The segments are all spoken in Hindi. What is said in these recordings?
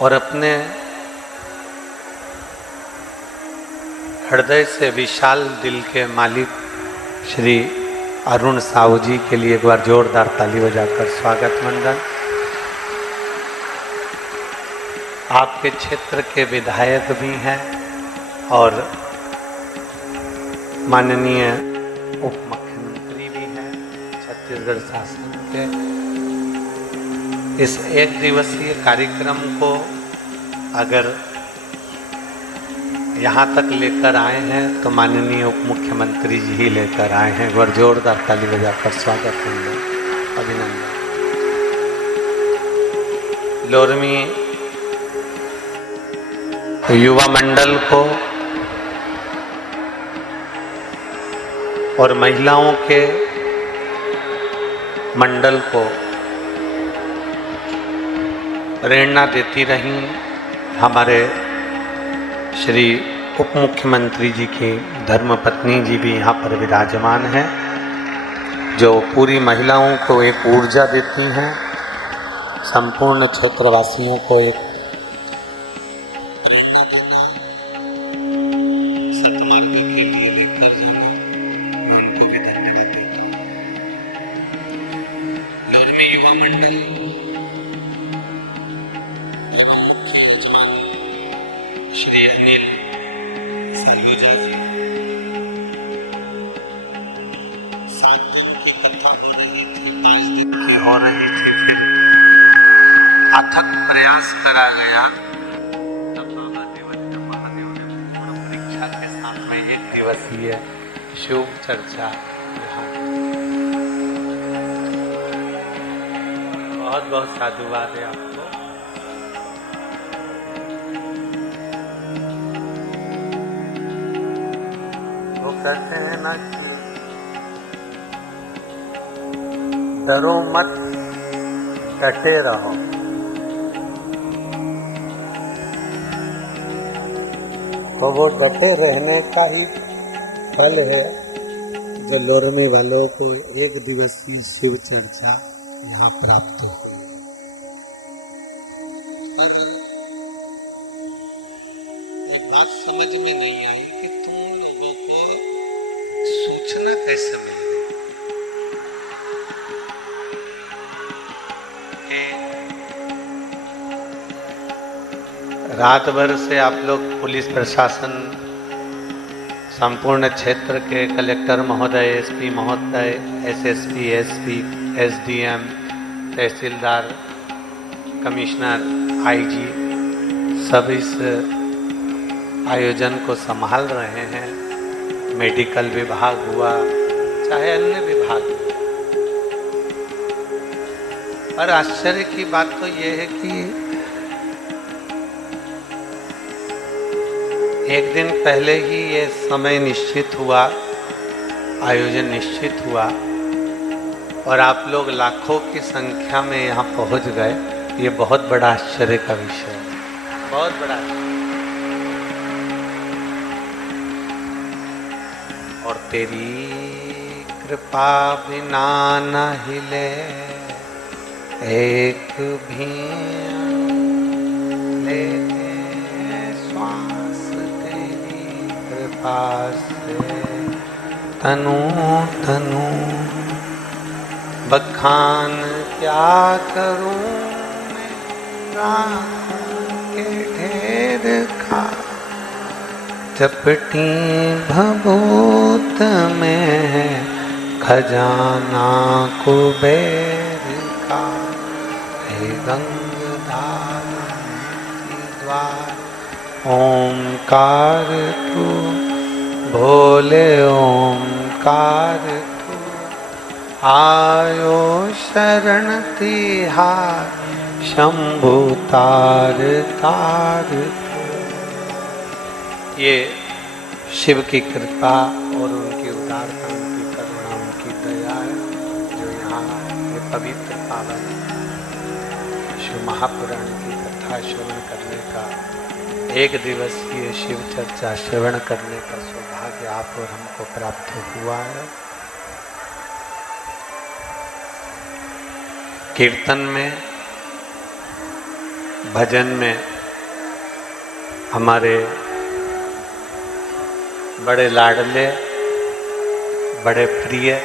और अपने हृदय से विशाल दिल के मालिक श्री अरुण साहू जी के लिए एक बार जोरदार ताली बजाकर स्वागत मंडन। आपके क्षेत्र के विधायक भी हैं और माननीय उप मुख्यमंत्री भी हैं छत्तीसगढ़ शासन के। इस एक दिवसीय कार्यक्रम को अगर यहाँ तक लेकर आए हैं तो माननीय उप मुख्यमंत्री जी ही लेकर आए हैं। एक बार जोरदार ताली बजाकर स्वागत करना, अभिनंदन। लोरमी युवा मंडल को और महिलाओं के मंडल को प्रेरणा देती रही हमारे श्री उप मुख्यमंत्री जी की धर्मपत्नी जी भी यहाँ पर विराजमान हैं, जो पूरी महिलाओं को एक ऊर्जा देती हैं, संपूर्ण क्षेत्रवासियों को एक प्रेरणा देना, सत्मार्ग के लिए लेकर जाना, उनको भी धन्यवाद देता हूँ। लोरमी युवा मंडल एवं मुख्य यजमान श्री अनिल सालूजा जी, 7 दिन की कथा हो रही थी, 5 दिन हो रही थी। अथक प्रयास करा गया तब बाबा देवज्ञ महादेव ने पूर्ण परीक्षा के साथ में एक दिवसीय शिव चर्चा यहाँ। बहुत बहुत साधुवाद है आपको। कहते हैं ना कि डरो मत, डटे रहो। तो वो डटे रहने का ही फल है जो लोरमी वालों को एक दिवसीय शिव चर्चा यहाँ प्राप्त हुई। एक बात समझ में नहीं आई कि तुम लोगों को सूचना कैसे मिली कि रात भर से आप लोग पुलिस प्रशासन, संपूर्ण क्षेत्र के कलेक्टर महोदय, एसपी महोदय, एसएसपी, एसपी, एसडीएम, तहसीलदार, कमिश्नर, आईजी सब इस आयोजन को संभाल रहे हैं। मेडिकल विभाग हुआ चाहे अन्य विभाग हुआ। और आश्चर्य की बात तो यह है कि एक दिन पहले ही ये समय निश्चित हुआ, आयोजन निश्चित हुआ और आप लोग लाखों की संख्या में यहाँ पहुँच गए। ये बहुत बड़ा आश्चर्य का विषय है, बहुत बड़ा। और तेरी कृपा बिना न हिले एक भी लेते श्वास, तेरी कृपा से तनु तनु बखान क्या करूं मैं, राहों के ढेर का चपटी भभूत में खजाना कुबेर का, हे गंगाधार द्वार ओंकार तू, भोले ओंकार तू, आयो शरण तिहार शंभु तार तार। ये शिव की कृपा और उनकी उदारता, उनकी करुणा, उनकी दया है जो यहाँ ये पवित्र पावन शिव महापुराण की कथा श्रवण करने का, एक दिवसीय शिव चर्चा श्रवण करने का सौभाग्य आप और हमको प्राप्त हुआ है। कीर्तन में भजन में हमारे बड़े लाडले, बड़े प्रिय,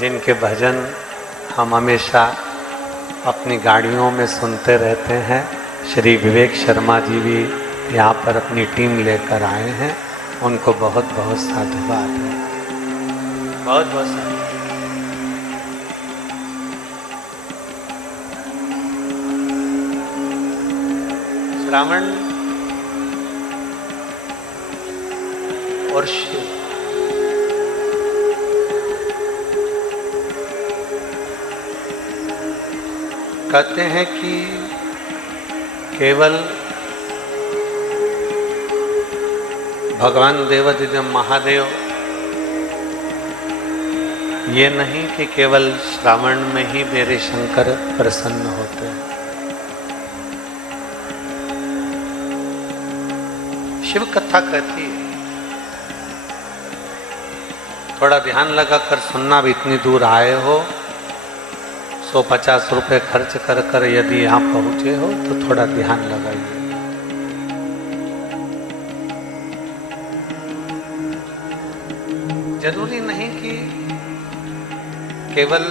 जिनके भजन हम हमेशा अपनी गाड़ियों में सुनते रहते हैं, श्री विवेक शर्मा जी भी यहाँ पर अपनी टीम लेकर आए हैं। उनको बहुत बहुत साधुवाद है, बहुत बहुत साधुवाद। श्रावण और शिव कहते हैं कि केवल भगवान देवाधिदेव महादेव ये नहीं कि केवल श्रावण में ही मेरे शंकर प्रसन्न होते हैं। शिव कथा कहती है, थोड़ा ध्यान लगाकर सुनना। भी इतनी दूर आए हो, 150 रुपए खर्च कर कर यदि यहाँ पहुंचे हो तो थोड़ा ध्यान लगाइए। जरूरी नहीं कि केवल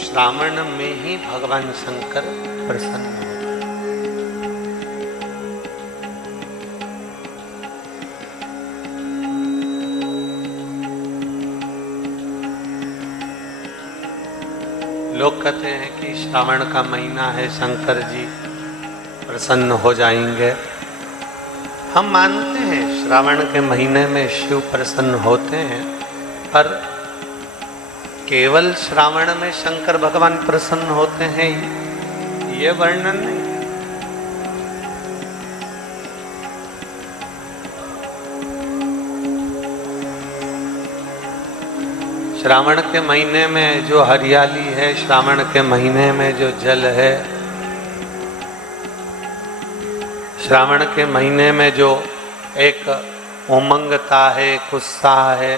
श्रावण में ही भगवान शंकर प्रसन्न हो। लोग कहते हैं कि श्रावण का महीना है, शंकर जी प्रसन्न हो जाएंगे। हम मानते हैं श्रावण के महीने में शिव प्रसन्न होते हैं, पर केवल श्रावण में शंकर भगवान प्रसन्न होते हैं ये वर्णन नहीं। श्रावण के महीने में जो हरियाली है, श्रावण के महीने में जो जल है, श्रावण के महीने में जो एक उमंगता है, एक उत्साह है,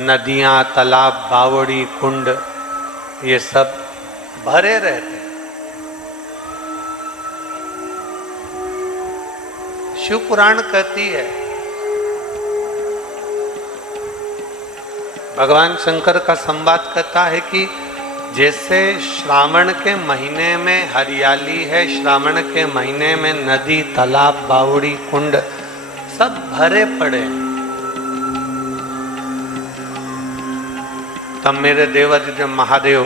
नदियां, तालाब, बावड़ी, कुंड, ये सब भरे रहते हैं। शिव पुराण कहती है, भगवान शंकर का संवाद कहता है कि जैसे श्रावण के महीने में हरियाली है, श्रावण के महीने में नदी, तालाब, बावड़ी, कुंड सब भरे पड़े, तब मेरे देवाधिदेव महादेव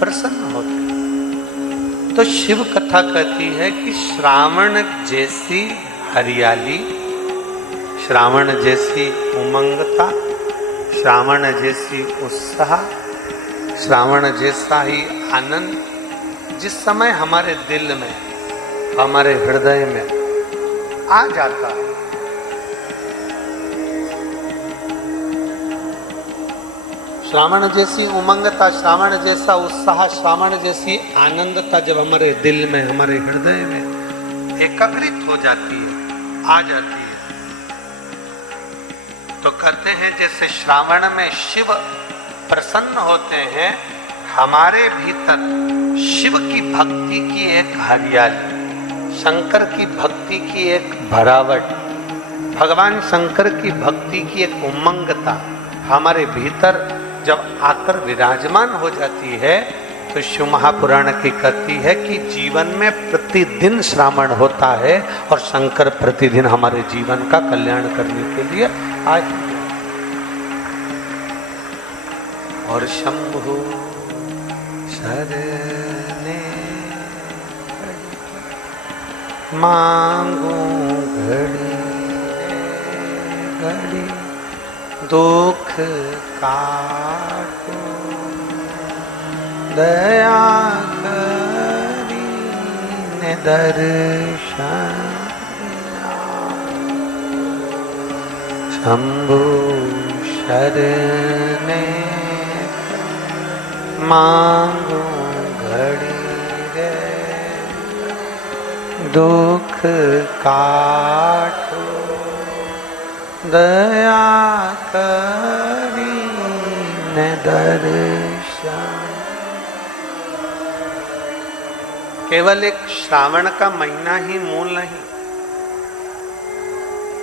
प्रसन्न होते। तो शिव कथा कहती है कि श्रावण जैसी हरियाली, श्रावण जैसी उमंगता, श्रावण जैसी उत्साह, श्रावण जैसा ही आनंद जिस समय हमारे दिल में, हमारे हृदय में आ जाता है, श्रावण जैसी उमंगता, श्रावण जैसा उत्साह, श्रावण जैसी आनंदता जब हमारे दिल में, हमारे हृदय में एकत्रित हो जाती है, आ जाती है, तो कहते हैं जैसे श्रावण में शिव प्रसन्न होते हैं, हमारे भीतर शिव की भक्ति की एक हरियाली, शंकर की भक्ति की एक भरावट, भगवान शंकर की भक्ति की एक उमंगता हमारे भीतर जब आकर विराजमान हो जाती है, तो शिव महापुराण की कहती है कि जीवन में प्रतिदिन श्रावण होता है और शंकर प्रतिदिन हमारे जीवन का कल्याण करने के लिए आए। और शंभु शरणे मांगू घड़ी घड़ी दुख काटो, दया करी ने दर्शन, शंभु शरणे मांगू घड़ी रे दुख काटो, दया करी ने दर्शन। केवल एक श्रावण का महीना ही मूल नहीं।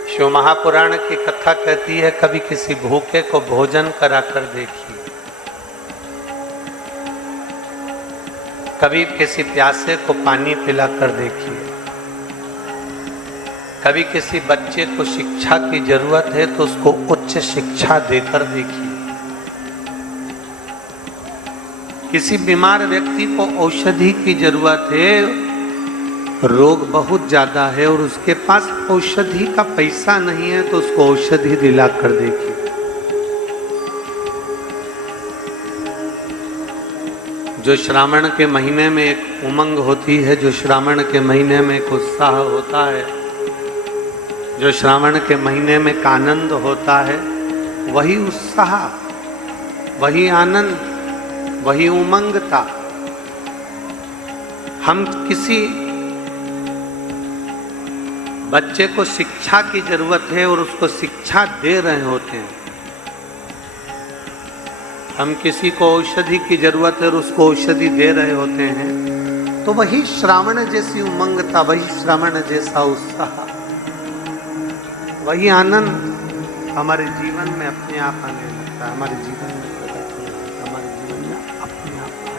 शिव महापुराण की कथा कहती है, कभी किसी भूखे को भोजन कराकर देखिए, कभी किसी प्यासे को पानी पिलाकर देखिए, कभी किसी बच्चे को शिक्षा की जरूरत है तो उसको उच्च शिक्षा देकर देखिए, किसी बीमार व्यक्ति को औषधि की जरूरत है, रोग बहुत ज्यादा है और उसके पास औषधि का पैसा नहीं है तो उसको औषधि दिलाकर देखिए। जो श्रावण के महीने में एक उमंग होती है, जो श्रावण के महीने में एक उत्साह होता है, जो श्रावण के महीने में एक आनंद होता है, वही उत्साह, वही आनंद, वही उमंगता हम किसी बच्चे को शिक्षा की जरूरत है और उसको शिक्षा दे रहे होते हैं, हम किसी को औषधि की जरूरत है और उसको औषधि दे रहे होते हैं, तो वही श्रावण जैसी उमंगता, वही श्रावण जैसा उत्साह, वही आनंद हमारे जीवन में अपने आप आने लगता है, हमारे जीवन में प्रकट होता है, हमारे जीवन में अपने आप आने लगता है।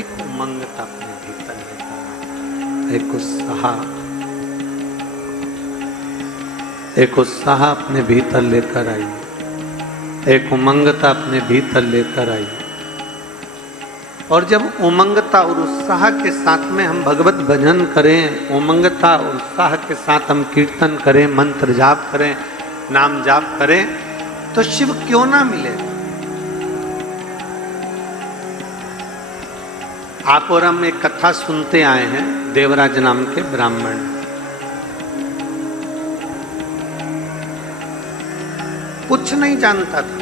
एक उमंगता अपने भीतर लेकर आए, एक उत्साह अपने भीतर लेकर आई, एक उमंगता अपने भीतर लेकर आई। और जब उमंगता और उत्साह के साथ में हम भगवत भजन करें, उमंगता और उत्साह के साथ हम कीर्तन करें, मंत्र जाप करें, नाम जाप करें, तो शिव क्यों ना मिले। आप और हम एक कथा सुनते आए हैं, देवराज नाम के ब्राह्मण, कुछ नहीं जानता था,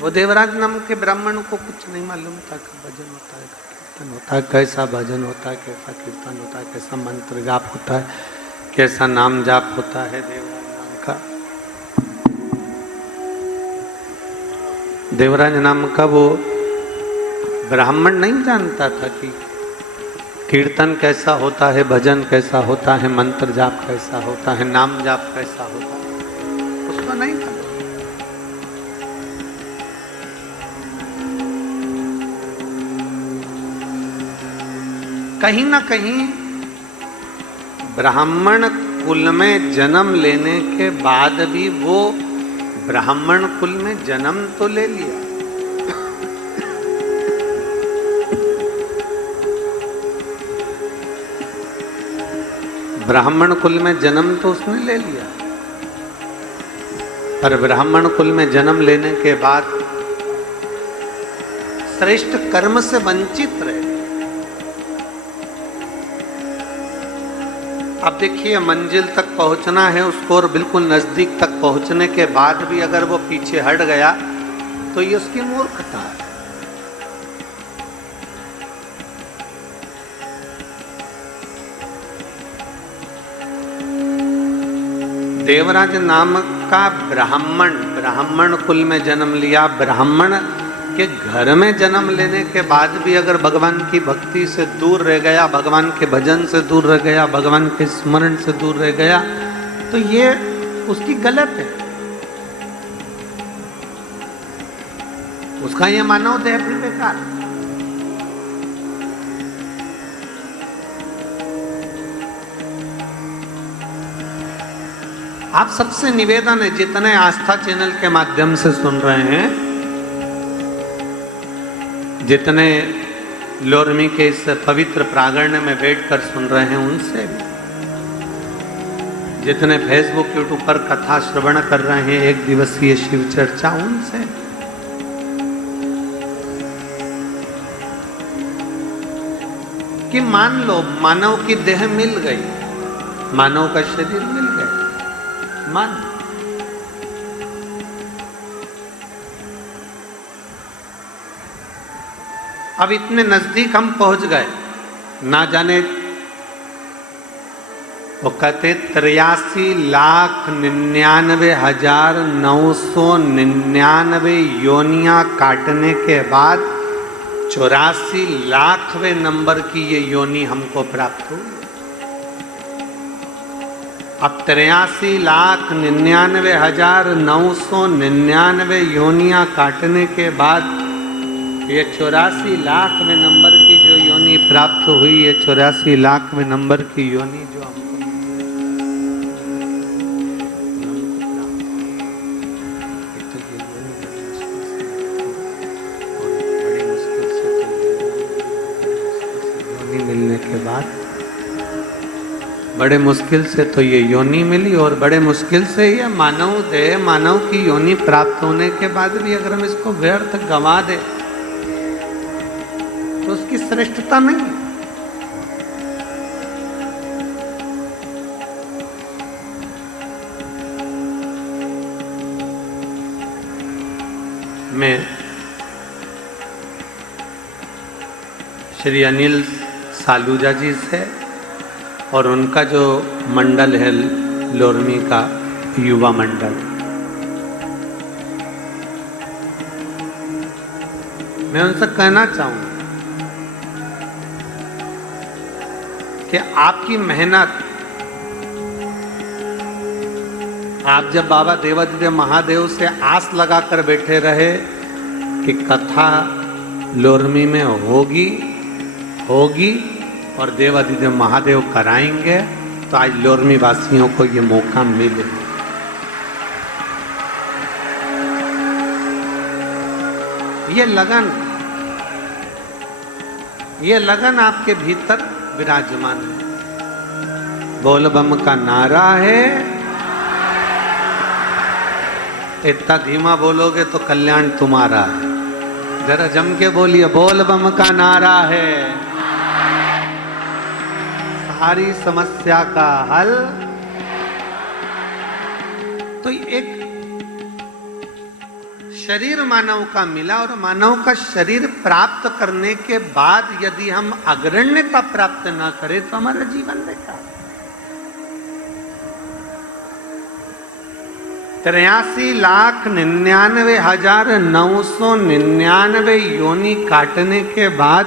वो देवराज नाम के ब्राह्मण को कुछ नहीं मालूम था कि भजन होता है, कीर्तन होता है, कैसा भजन होता है, कैसा कीर्तन होता है, कैसा मंत्र जाप होता है, कैसा नाम जाप होता है देवराज नाम का। देवराज नाम का वो ब्राह्मण नहीं जानता था कि कीर्तन कैसा होता है, भजन कैसा होता है, मंत्र जाप कैसा होता है, नाम जाप कैसा होता है, उसको नहीं था। कहीं ना कहीं ब्राह्मण कुल में जन्म लेने के बाद भी वो ब्राह्मण कुल में जन्म तो ले लिया, ब्राह्मण कुल में जन्म तो उसने ले लिया, पर ब्राह्मण कुल में जन्म लेने के बाद श्रेष्ठ कर्म से वंचित रहे। अब देखिए, मंजिल तक पहुंचना है उसको और बिल्कुल नजदीक तक पहुंचने के बाद भी अगर वो पीछे हट गया तो ये उसकी मूर्खता है। देवराज नाम का ब्राह्मण कुल में जन्म लिया, ब्राह्मण के घर में जन्म लेने के बाद भी अगर भगवान की भक्ति से दूर रह गया, भगवान के भजन से दूर रह गया, भगवान के स्मरण से दूर रह गया, तो ये उसकी गलत है, उसका ये मानव देह भी बेकार। आप सबसे निवेदन है, जितने आस्था चैनल के माध्यम से सुन रहे हैं, जितने लोरमी के इस पवित्र प्रांगण में बैठकर सुन रहे हैं उनसे भी, जितने फेसबुक यूट्यूब पर कथा श्रवण कर रहे हैं, एक दिवसीय शिव चर्चा, उनसे कि मान लो मानव की देह मिल गई, मानव का शरीर मिल गया, मान अब इतने नजदीक हम पहुंच गए, ना जाने वो कहते 83,99,999 योनियां काटने के बाद 84,00,000वें नंबर की ये योनि हमको प्राप्त हुई। अब 83,99,999 योनियां काटने के बाद ये 84,00,000वें नंबर की जो योनि प्राप्त हुई, ये 84,00,000वें नंबर की योनि जो हमको मिलने के बाद बड़े मुश्किल से तो ये योनि मिली, और बड़े मुश्किल से ये मानव देह, मानव की योनि प्राप्त होने के बाद भी अगर हम इसको व्यर्थ गंवा दे तो उसकी श्रेष्ठता नहीं। मैं श्री अनिल सालूजा जी से और उनका जो मंडल है लोरमी का युवा मंडल, मैं उनसे कहना चाहूंगा कि आपकी मेहनत, आप जब बाबा देवादिदेव महादेव से आस लगाकर बैठे रहे कि कथा लोरमी में होगी और देवादिदेव महादेव कराएंगे, तो आज लोरमी वासियों को ये मौका मिले। ये लगन आपके भीतर विराजमान है। बोल बम का नारा है, इतना धीमा बोलोगे तो कल्याण तुम्हारा है। जरा जम के बोलिए, बोल बम का नारा है, सारी समस्या का हल। तो एक शरीर मानव का मिला, और मानव का शरीर प्राप्त करने के बाद यदि हम अग्रण्यता प्राप्त ना करें तो हमारा जीवन बेकार। 83,99,999 योनि काटने के बाद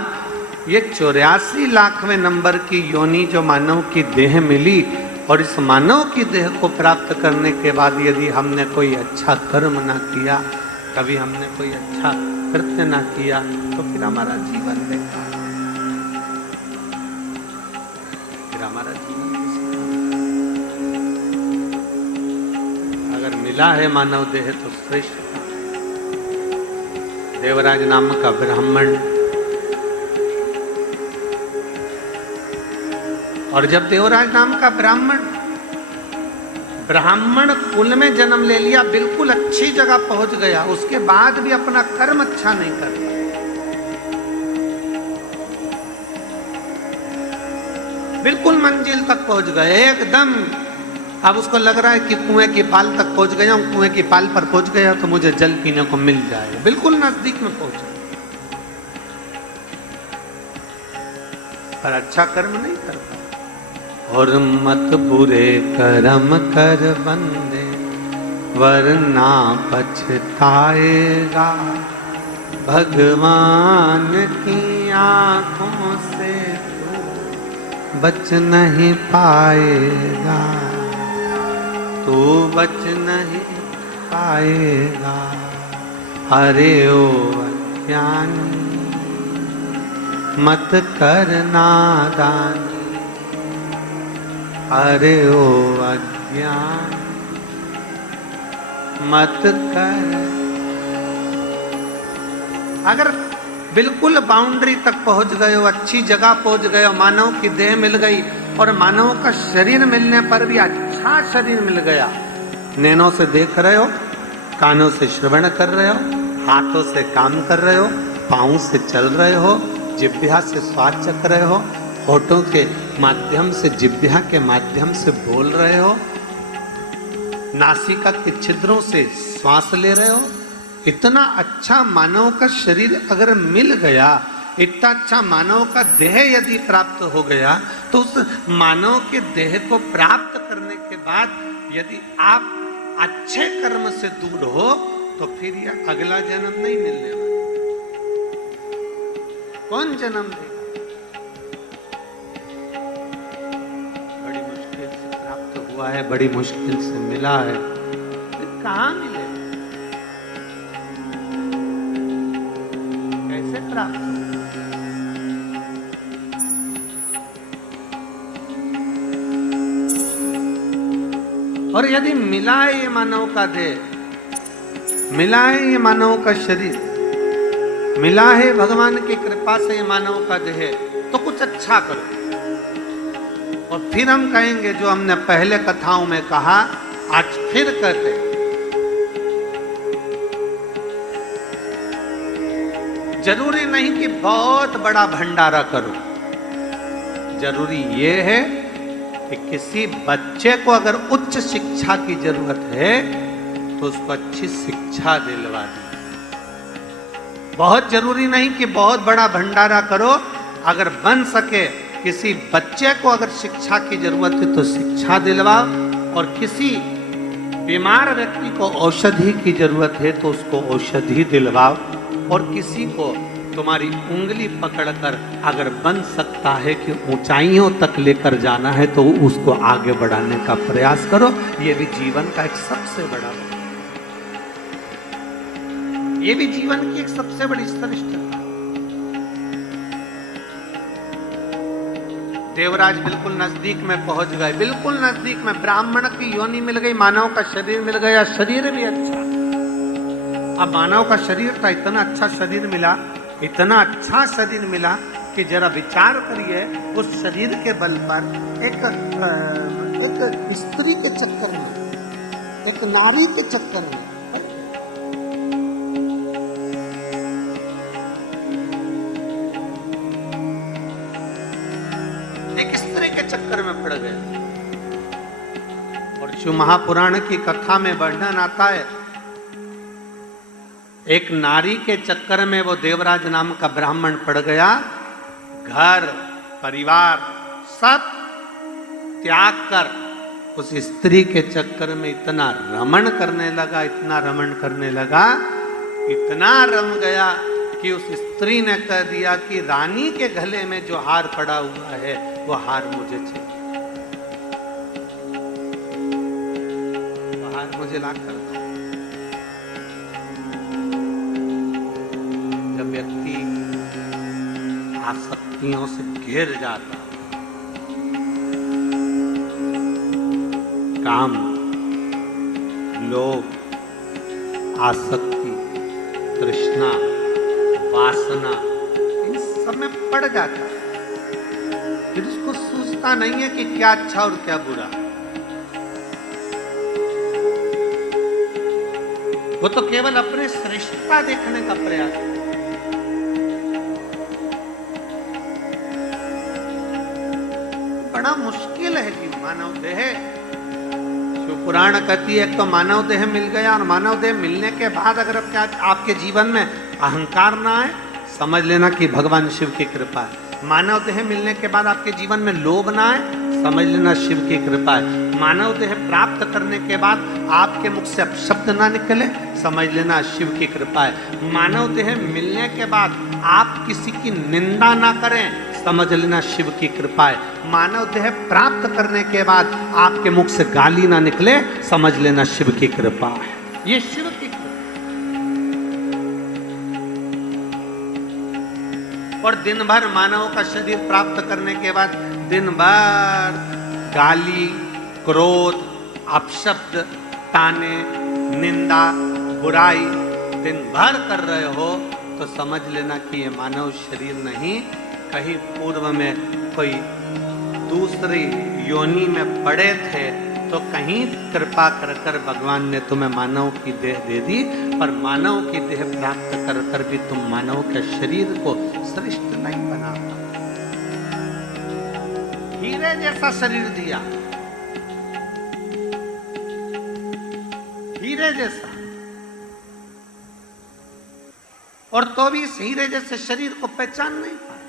ये 84,00,000वें नंबर की योनि जो मानव की देह मिली, और इस मानव की देह को प्राप्त करने के बाद यदि हमने कोई अच्छा कर्म ना किया, कभी हमने कोई अच्छा कृत्य ना किया, तो फिर हमारा जीवन बेकार, फिर हमारा जीवन अगर मिला है मानव देह तो श्रेष्ठ। देवराज नाम का ब्राह्मण, और जब देवराज नाम का ब्राह्मण कुल में जन्म ले लिया, बिल्कुल अच्छी जगह पहुंच गया, उसके बाद भी अपना कर्म अच्छा नहीं कर पाया। बिल्कुल मंजिल तक पहुंच गए एकदम। अब उसको लग रहा है कि कुएं की पाल तक पहुंच गया हूं, कुएं की पाल पर पहुंच गया तो मुझे जल पीने को मिल जाएगा, बिल्कुल नजदीक में पहुंचा, पर अच्छा कर्म नहीं कर पाया। और मत बुरे कर्म कर बंदे वरना पछताएगा, भगवान की आंखों से तू बच नहीं पाएगा, तू बच नहीं पाएगा। अरे ओ अज्ञानी मत कर नादानी, अरे ओ अज्ञान मत कर। अगर बिल्कुल बाउंड्री तक पहुंच गए हो, अच्छी जगह पहुंच गए हो, मानव की देह मिल गई, और मानव का शरीर मिलने पर भी अच्छा शरीर मिल गया, नैनों से देख रहे हो, कानों से श्रवण कर रहे हो, हाथों से काम कर रहे हो, पाँव से चल रहे हो, जिह्वा से स्वाद चख रहे हो, होठों के माध्यम से, जिह्वा के माध्यम से बोल रहे हो, नासिका के छिद्रों से श्वास ले रहे हो। इतना अच्छा मानव का शरीर अगर मिल गया इतना अच्छा मानव का देह यदि प्राप्त हो गया, तो उस मानव के देह को प्राप्त करने के बाद यदि आप अच्छे कर्म से दूर हो, तो फिर यह अगला जन्म नहीं मिलने वाला। कौन जन्म देगा? बड़ी मुश्किल से प्राप्त हुआ है, बड़ी मुश्किल से मिला है, फिर कहां मिलेगा? कैसे प्राप्त हो? और यदि मिला है ये मानव का देह, मिला है ये मानव का शरीर, मिला है भगवान की कृपा से ये मानव का देह, तो कुछ अच्छा करो। और फिर हम कहेंगे जो हमने पहले कथाओं में कहा, आज फिर कहते हैं, जरूरी नहीं कि बहुत बड़ा भंडारा करो, जरूरी ये है कि किसी बच्चे को अगर उच्च शिक्षा की जरूरत है तो उसको अच्छी शिक्षा दिलवा दी। बहुत जरूरी नहीं कि बहुत बड़ा भंडारा करो, अगर बन सके किसी बच्चे को अगर शिक्षा की जरूरत है तो शिक्षा दिलवाओ, और किसी बीमार व्यक्ति को औषधि की जरूरत है तो उसको औषधि दिलवाओ, और किसी को तुम्हारी उंगली पकड़कर अगर बन सकता है कि ऊंचाइयों तक लेकर जाना है तो उसको आगे बढ़ाने का प्रयास करो। ये भी जीवन का एक सबसे बड़ा, ये भी जीवन की एक सबसे बड़ी श्रेष्ठता। देवराज बिल्कुल नजदीक में पहुंच गए, बिल्कुल नजदीक में, ब्राह्मण की योनि मिल गई, मानव का शरीर मिल गया, शरीर भी अच्छा। अब मानव का शरीर था, इतना अच्छा शरीर मिला, इतना अच्छा शरीर मिला कि जरा विचार करिए, उस शरीर के बल पर एक स्त्री के चक्कर में, एक नारी के चक्कर में, एक स्त्री के चक्कर में पड़ गए। और शिव महापुराण की कथा में वर्णन आता है, एक नारी के चक्कर में वो देवराज नाम का ब्राह्मण पड़ गया, घर परिवार सब त्याग कर उस स्त्री के चक्कर में इतना रमण करने लगा, इतना रमण करने लगा, इतना रम गया कि उस स्त्री ने कह दिया कि रानी के गले में जो हार पड़ा हुआ है वो हार मुझे चाहिए, वो हार मुझे ला कर दो। जब व्यक्ति आसक्तियों से घिर जाता, काम, लोभ, आसक्ति, तृष्णा, वासना, इन सब में पड़ जाता, फिर उसको सोचता नहीं है कि क्या अच्छा और क्या बुरा। वो तो केवल अपने श्रेष्ठता देखने का प्रयास है। बड़ा मुश्किल है जी मानव देह। शिव पुराण कहती है, एक तो मानव देह मिल गया, और मानव देह मिलने के बाद अगर आपके जीवन में अहंकार ना आए, समझ लेना कि भगवान शिव की कृपा है। मानव देह मिलने के बाद आपके जीवन में लोभ ना आए, समझ लेना शिव की कृपा है। मानव देह प्राप्त करने के बाद आपके मुख से अपशब्द ना निकले, समझ लेना शिव की कृपा है। मानव देह मिलने के बाद आप किसी की निंदा ना करें, समझ लेना शिव की कृपा है। मानव देह प्राप्त करने के बाद आपके मुख से गाली ना निकले, समझ लेना शिव की कृपा है। ये शिव की कृपा। और दिन भर मानव का शरीर प्राप्त करने के बाद दिन भर गाली, क्रोध, अपशब्द, ताने, निंदा, बुराई दिन भर कर रहे हो, तो समझ लेना कि ये मानव शरीर नहीं, कहीं पूर्व में कोई दूसरी योनि में पड़े थे, तो कहीं कृपा कर कर भगवान ने तुम्हें मानव की देह दे दी, पर मानव की देह प्राप्त कर कर भी तुम मानव के शरीर को श्रेष्ठ नहीं बना पाए। हीरे जैसा शरीर दिया, हीरे जैसा, और तो भी इस हीरे जैसे शरीर को पहचान नहीं पाए।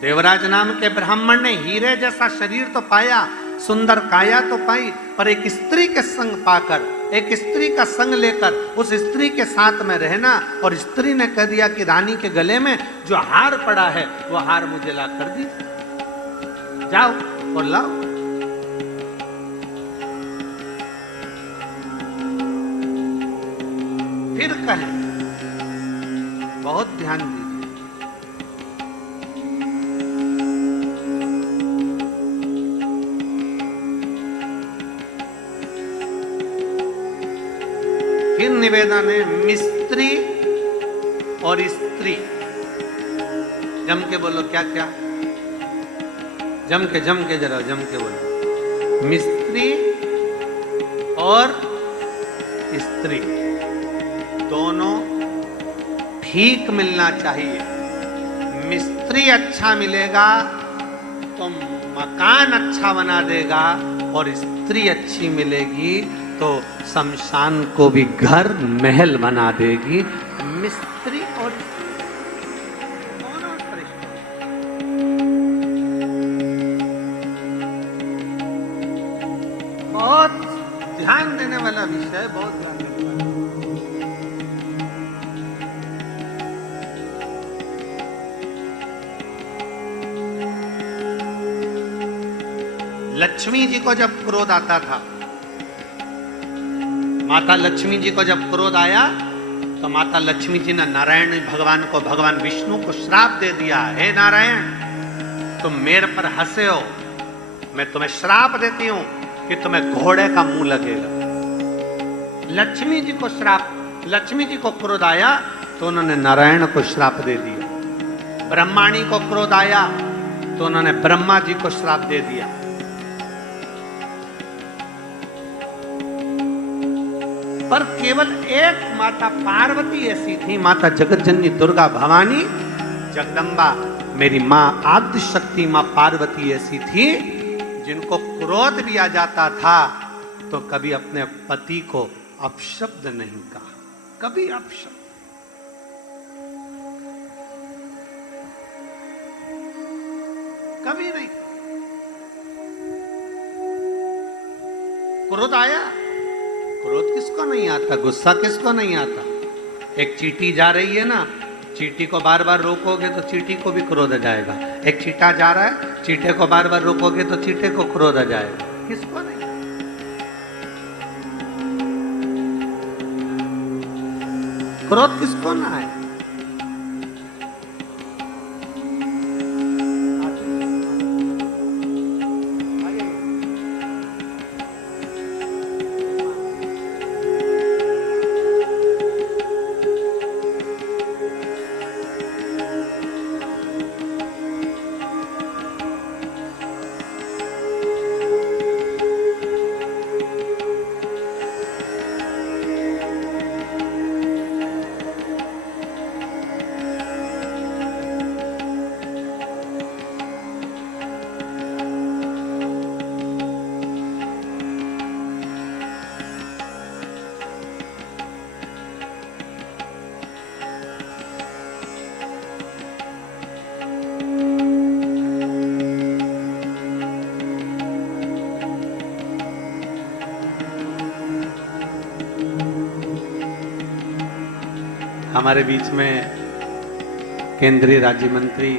देवराज नाम के ब्राह्मण ने हीरे जैसा शरीर तो पाया, सुंदर काया तो पाई, पर एक स्त्री के संग पाकर, एक स्त्री का संग लेकर उस स्त्री के साथ में रहना, और स्त्री ने कह दिया कि रानी के गले में जो हार पड़ा है वो हार मुझे ला कर दीजिए, जाओ और लाओ। फिर कहें, बहुत ध्यान दीजिए, फिर निवेदन है, मिस्त्री और स्त्री, जम के बोलो, क्या क्या, जम के जरा जम के बोलो, मिस्त्री और स्त्री दोनों ठीक मिलना चाहिए। मिस्त्री अच्छा मिलेगा तो मकान अच्छा बना देगा, और स्त्री अच्छी मिलेगी तो शमशान को भी घर महल बना देगी। मिस्त्री और दोनों श्रेष्ठ। बहुत ध्यान देने वाला विषय, बहुत ध्यान देने वाला। लक्ष्मी जी को जब क्रोध आता था, माता लक्ष्मी जी को जब क्रोध आया, तो माता लक्ष्मी जी ने नारायण भगवान को, भगवान विष्णु को श्राप दे दिया, हे नारायण तुम मेरे पर हंसे हो, मैं तुम्हें श्राप देती हूं कि तुम्हें घोड़े का मुंह लगेगा। लक्ष्मी जी को श्राप, लक्ष्मी जी को क्रोध आया तो उन्होंने नारायण को श्राप दे दिया। ब्रह्माणी को क्रोध आया तो उन्होंने ब्रह्मा जी को श्राप दे दिया। पर केवल एक माता पार्वती ऐसी थी, माता जगतजननी दुर्गा भवानी जगदम्बा, मेरी माँ आद्य शक्ति माँ पार्वती ऐसी थी, जिनको क्रोध भी आ जाता था तो कभी अपने पति को अपशब्द नहीं कहा, कभी अपशब्द। कभी नहीं। क्रोध आया, क्रोध किसको नहीं आता, गुस्सा किसको नहीं आता। एक चींटी जा रही है ना, चींटी को बार बार रोकोगे तो चींटी को भी क्रोध आ जाएगा। एक चींटा जा रहा है, चींटे को बार बार रोकोगे तो चींटे को क्रोध आ जाएगा। किसको नहीं। क्रोध किसको ना आए। हमारे बीच में केंद्रीय राज्य मंत्री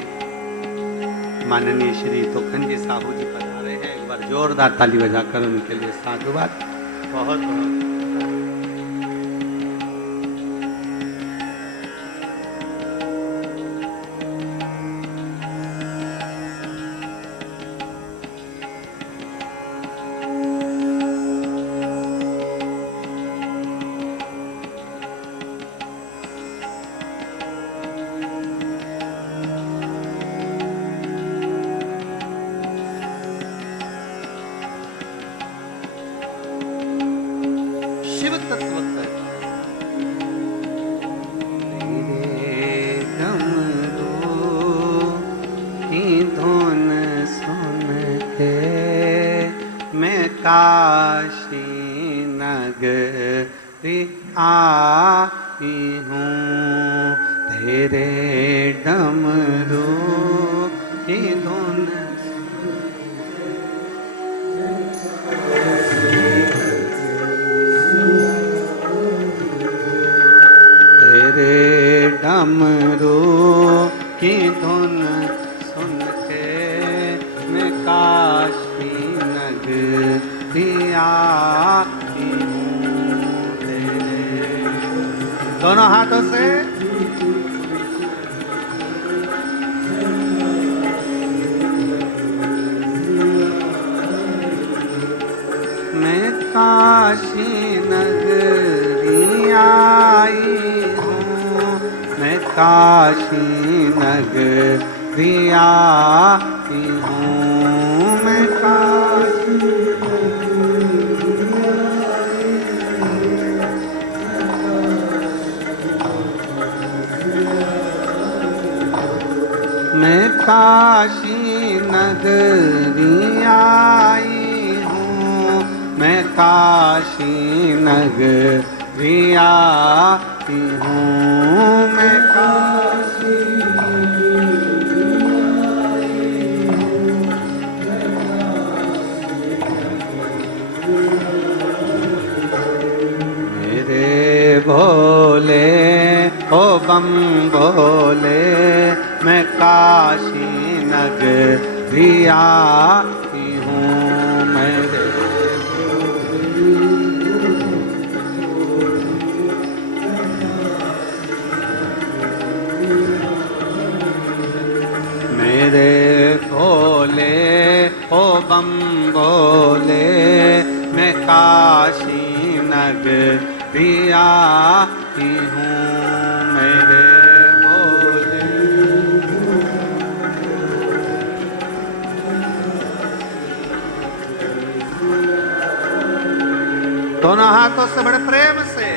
माननीय श्री तोखन जी साहू जी पधारे हैं। एक बार जोरदार ताली बजाकर उनके लिए साधुवाद। बहुत बहुत शिव तत्व की धुन सुन के मैं काशी नगरी आई हूँ, तेरे डमरू की धुन तेरे डमरू की धुन सुन के मैं काशी नगरी आई हूँ तेरे। दोनों हाथों से मैं काशी नगरी आई हूँ, मैं काशी नगरी आई हूँ, मैं काशी मैं काशी नगरी आई हूँ, मैं काशी नगरी आई हूँ, मैं काशी मेरे भोले ओ बम भोले, मैं काशी नगरी आई हूँ, मेरे मेरे भोले ओ बम भोले, मैं काशी नगरी आई हूँ, मेरे भोले। दोनों हाथों से बड़े प्रेम से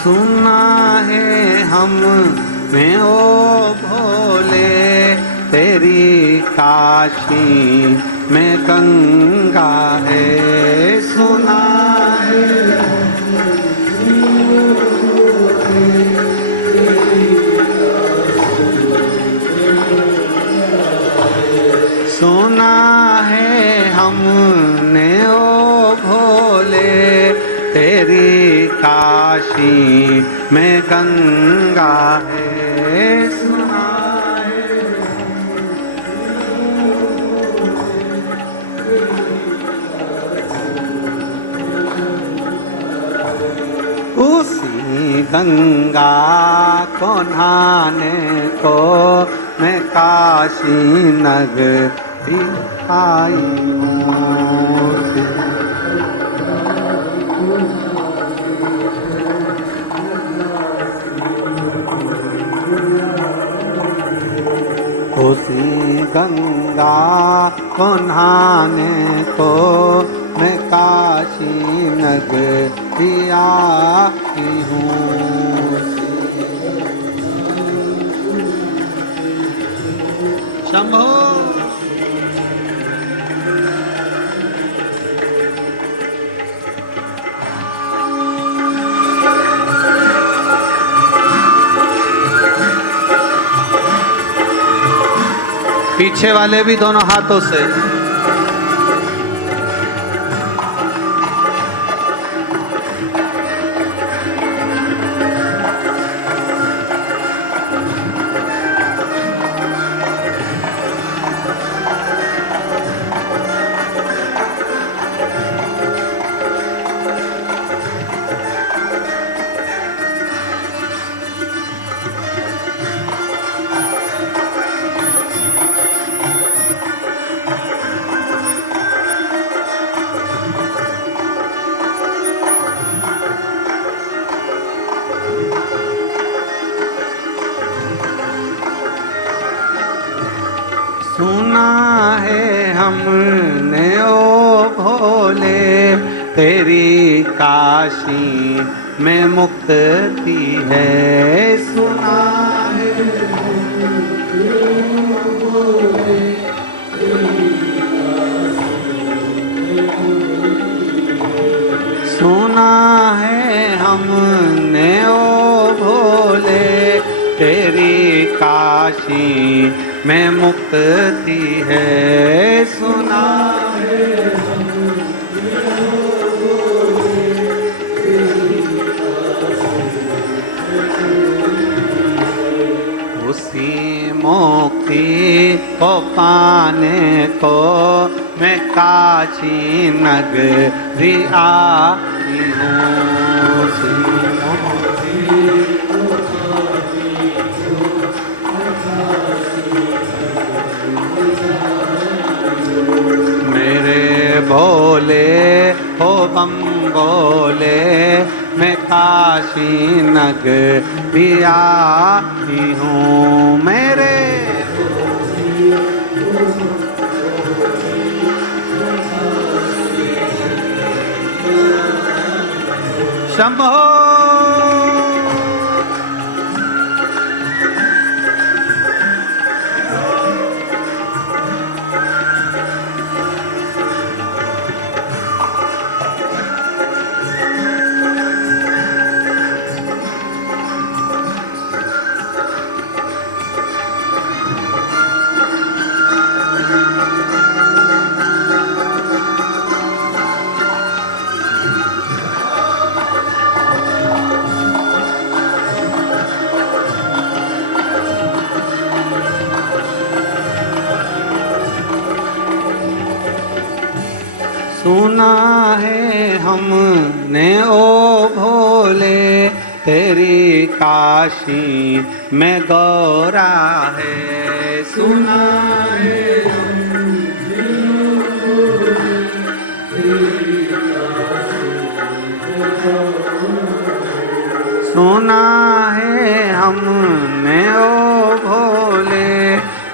सुना है हम में ओ भोले, तेरी काशी में गंगा है। सुना है सुना है हमने ओ भोले, तेरी काशी में गंगा है। सुना है उसी गंगा को नहाने को मैं काशी नगरी आई हूँ। उसी गंगा को नहाने को मैं काशी नगरी आई हूँ। शंभो पीछे वाले भी दोनों हाथों से सुना है हमने ओ भोले तेरी काशी में मुक्ति है। सुना है सुना है हमने ओ भोले तेरी काशी में मुक्ति है। सुना है उसी मुक्ति को पाने को मैं काशी नगरी आई हूँ। मेरे भोले हो बम बोले मैं काशी नगरी आई हूँ। मेरे शंभो सुना है हमने ओ भोले तेरी काशी में गौरा है। सुना है सुना है हमने ओ भोले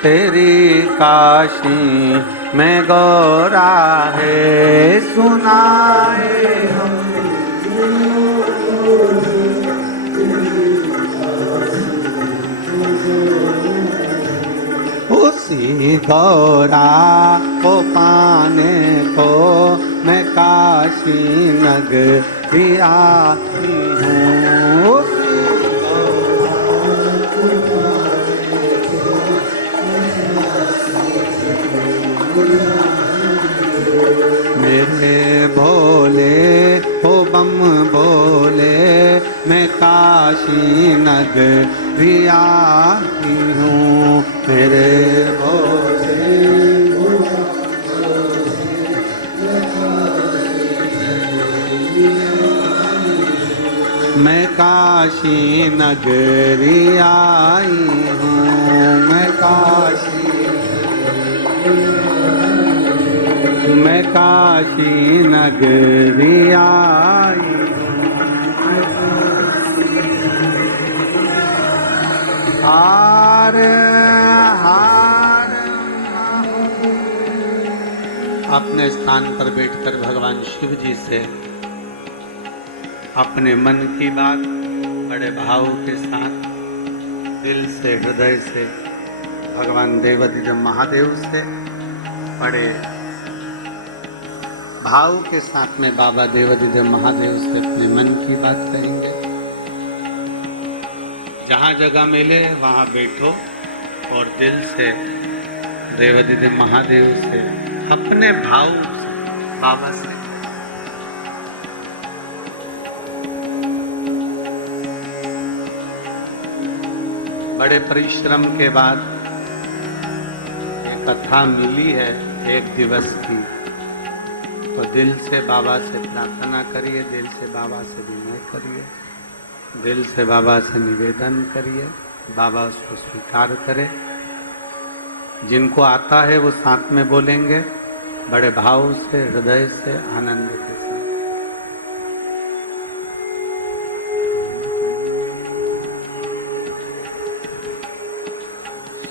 तेरी काशी में गौरा है। सुना है उसी गौरा को पाने को मैं काशी नगरी आई हूँ। मेरे भोले हो बम बोले मैं काशी नगरी आई हूँ। मेरे भोले मैं काशी नगरी आई हूँ। मैं काशी नगरी आई हार हार। अपने स्थान पर बैठकर भगवान शिव जी से अपने मन की बात बड़े भाव के साथ दिल से हृदय से भगवान देवाधिदेव महादेव से बड़े भाव के साथ में बाबा देवाधिदेव महादेव से अपने मन की बात करेंगे। जहाँ जगह मिले वहाँ बैठो और दिल से देवाधिदेव महादेव से अपने भाव से बाबा से बड़े परिश्रम के बाद ये कथा मिली है एक दिवस की, तो दिल से बाबा से प्रार्थना करिए, दिल से बाबा से विनय करिए, दिल से बाबा से निवेदन करिए, बाबा उसको स्वीकार करे। जिनको आता है वो साथ में बोलेंगे बड़े भाव से, हृदय से, आनंद के साथ।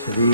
श्री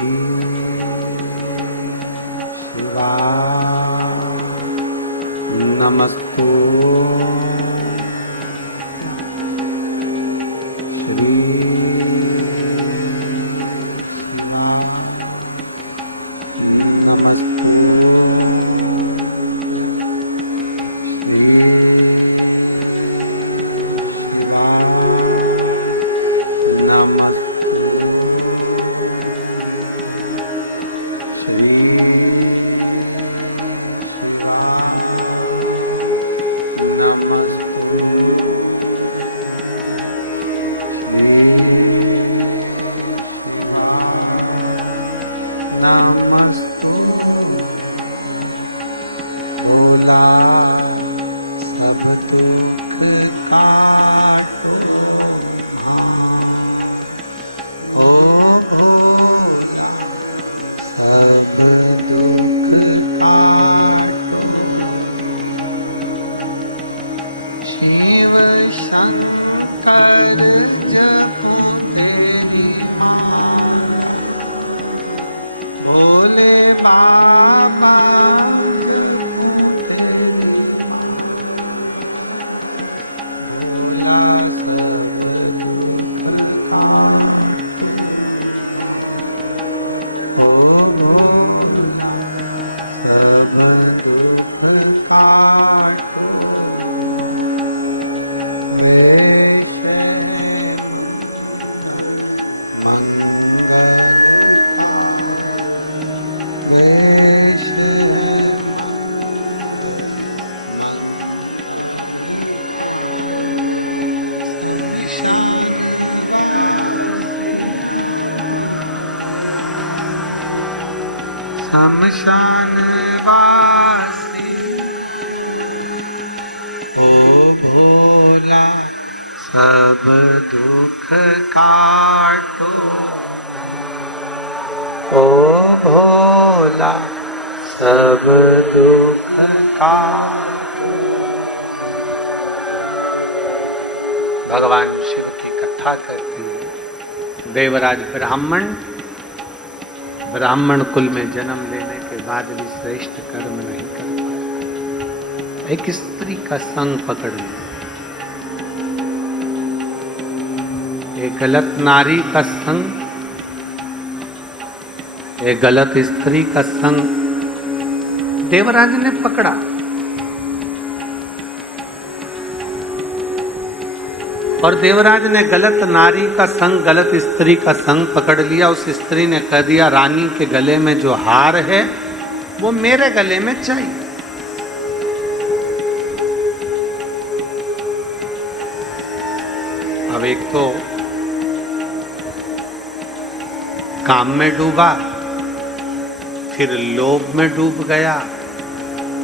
शमशान वासी ओ भोला सब दुख काटो ओ भोला सब दुख काटो। भगवान शिव की कथा करते हैं। देवराज ब्राह्मण कुल में जन्म लेने के बाद भी श्रेष्ठ कर्म नहीं कर पाया। एक स्त्री का संग पकड़ लिया, एक गलत नारी का संग, एक गलत स्त्री का संग देवराज ने पकड़ा। और देवराज ने गलत नारी का संग, गलत स्त्री का संग पकड़ लिया। उस स्त्री ने कह दिया, रानी के गले में जो हार है वो मेरे गले में चाहिए। अब एक तो काम में डूबा, फिर लोभ में डूब गया,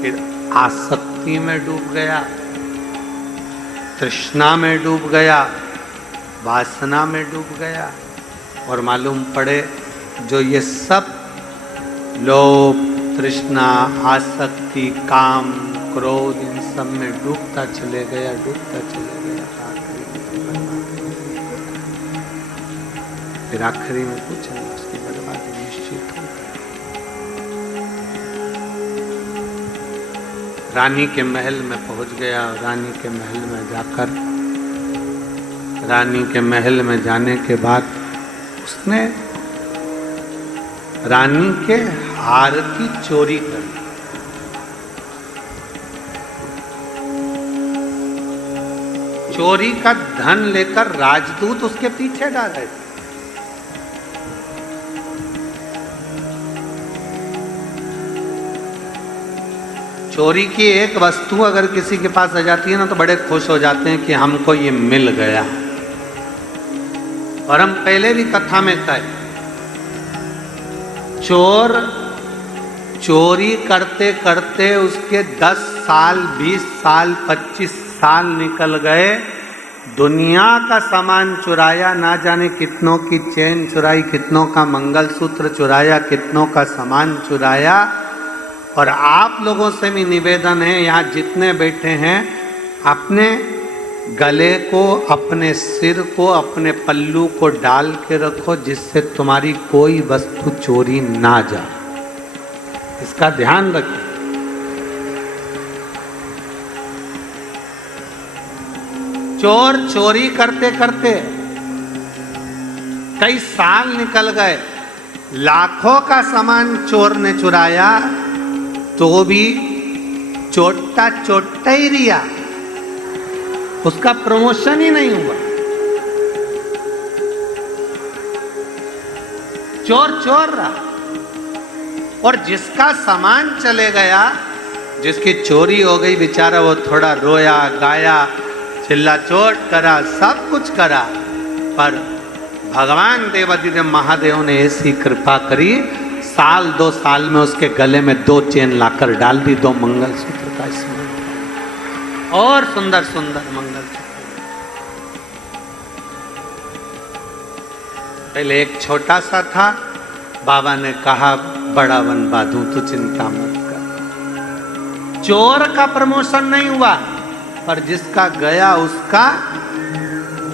फिर आसक्ति में डूब गया, तृष्णा में डूब गया, वासना में डूब गया। और मालूम पड़े जो ये सब लोभ, तृष्णा, आसक्ति, काम, क्रोध, इन सब में डूबता चले गया, डूबता चले गया। फिर आखिरी में कुछ नहीं, उसकी बर्बादी निश्चित हो गई। रानी के महल में पहुंच गया। रानी के महल में जाकर, रानी के महल में जाने के बाद उसने रानी के हार की चोरी कर ली। चोरी का धन लेकर राजदूत उसके पीछे डाल रहे थे। चोरी की एक वस्तु अगर किसी के पास आ जाती है ना तो बड़े खुश हो जाते हैं कि हमको ये मिल गया। और हम पहले भी कथा में कहे, चोर चोरी करते करते उसके 10 साल, 20 साल, 25 साल निकल गए। दुनिया का सामान चुराया, ना जाने कितनों की चेन चुराई, कितनों का मंगलसूत्र चुराया, कितनों का सामान चुराया। और आप लोगों से भी निवेदन है, यहाँ जितने बैठे हैं, अपने गले को, अपने सिर को, अपने पल्लू को डाल के रखो, जिससे तुम्हारी कोई वस्तु चोरी ना जाए। इसका ध्यान रखें। चोर चोरी करते करते कई साल निकल गए, लाखों का सामान चोर ने चुराया, तो भी चोटा चोटा ही रिया, उसका प्रमोशन ही नहीं हुआ। चोर चोर रहा। और जिसका सामान चले गया, जिसकी चोरी हो गई, बेचारा वो थोड़ा रोया, गाया, चिल्ला चोट करा, सब कुछ करा। पर भगवान देवाधिदेव महादेव ने ऐसी कृपा करी, साल 2 साल में उसके गले में 2 चेन लाकर डाल दी, 2 मंगलसूत्र का स्मरण, और सुंदर सुंदर मंगलसूत्र। पहले एक छोटा सा था, बाबा ने कहा बड़ा बनवा दूं, तो चिंता मत कर। चोर का प्रमोशन नहीं हुआ, पर जिसका गया उसका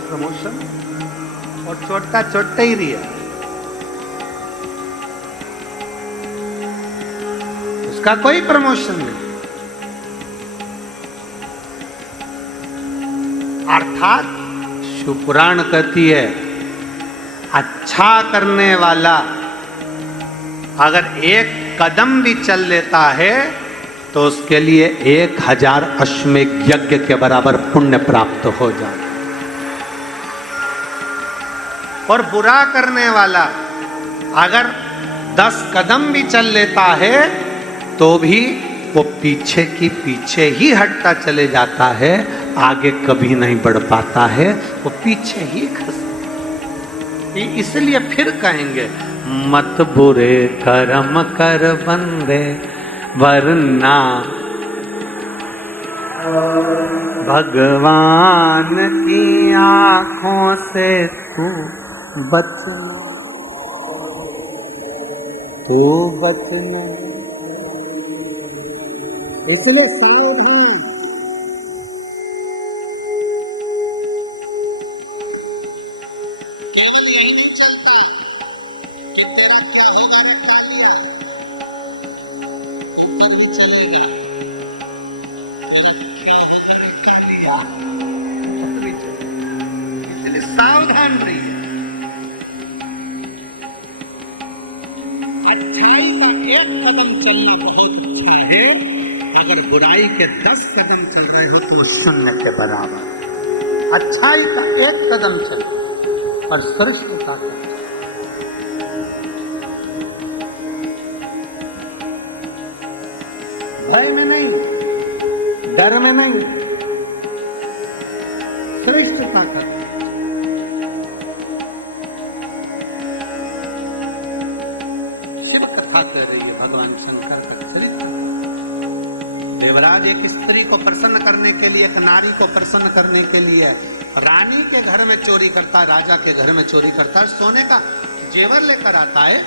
प्रमोशन, और छोटा छोटा ही रहा, उसका कोई प्रमोशन नहीं। अर्थात शिवपुराण कहती है, अच्छा करने वाला अगर एक कदम भी चल लेता है तो उसके लिए 1000 अश्वमेध यज्ञ के बराबर पुण्य प्राप्त हो जाता। और बुरा करने वाला अगर 10 कदम भी चल लेता है तो भी वो पीछे की पीछे ही हटता चले जाता है, आगे कभी नहीं बढ़ पाता है, वो पीछे ही खस। इसलिए फिर कहेंगे, मत बुरे कर्म कर बंदे, वरना भगवान की आंखों से तू बचना, तू बचना। इसलिए सावधान। केवल यही नहीं चलता कि तेरा क्या होगा बताऊंगा, ये पर भी चलेगा। इसलिए सावधान रहिए। अच्छाई का एक कदम चलना बहुत अच्छा है, अगर बुराई के 10 कदम चल रहे हो तो शून्य के बराबर। अच्छाई का एक कदम चले और श्रेष्ठता का, भय में नहीं, डर में नहीं, श्रेष्ठता का। शिव कथा कर रही है भगवान शंकर का चरित्र। देवराज एक स्त्री को प्रसन्न करने के लिए, एक नारी को प्रसन्न करने के लिए रानी के घर में चोरी करता है, राजा के घर में चोरी करता है, सोने का जेवर लेकर आता है,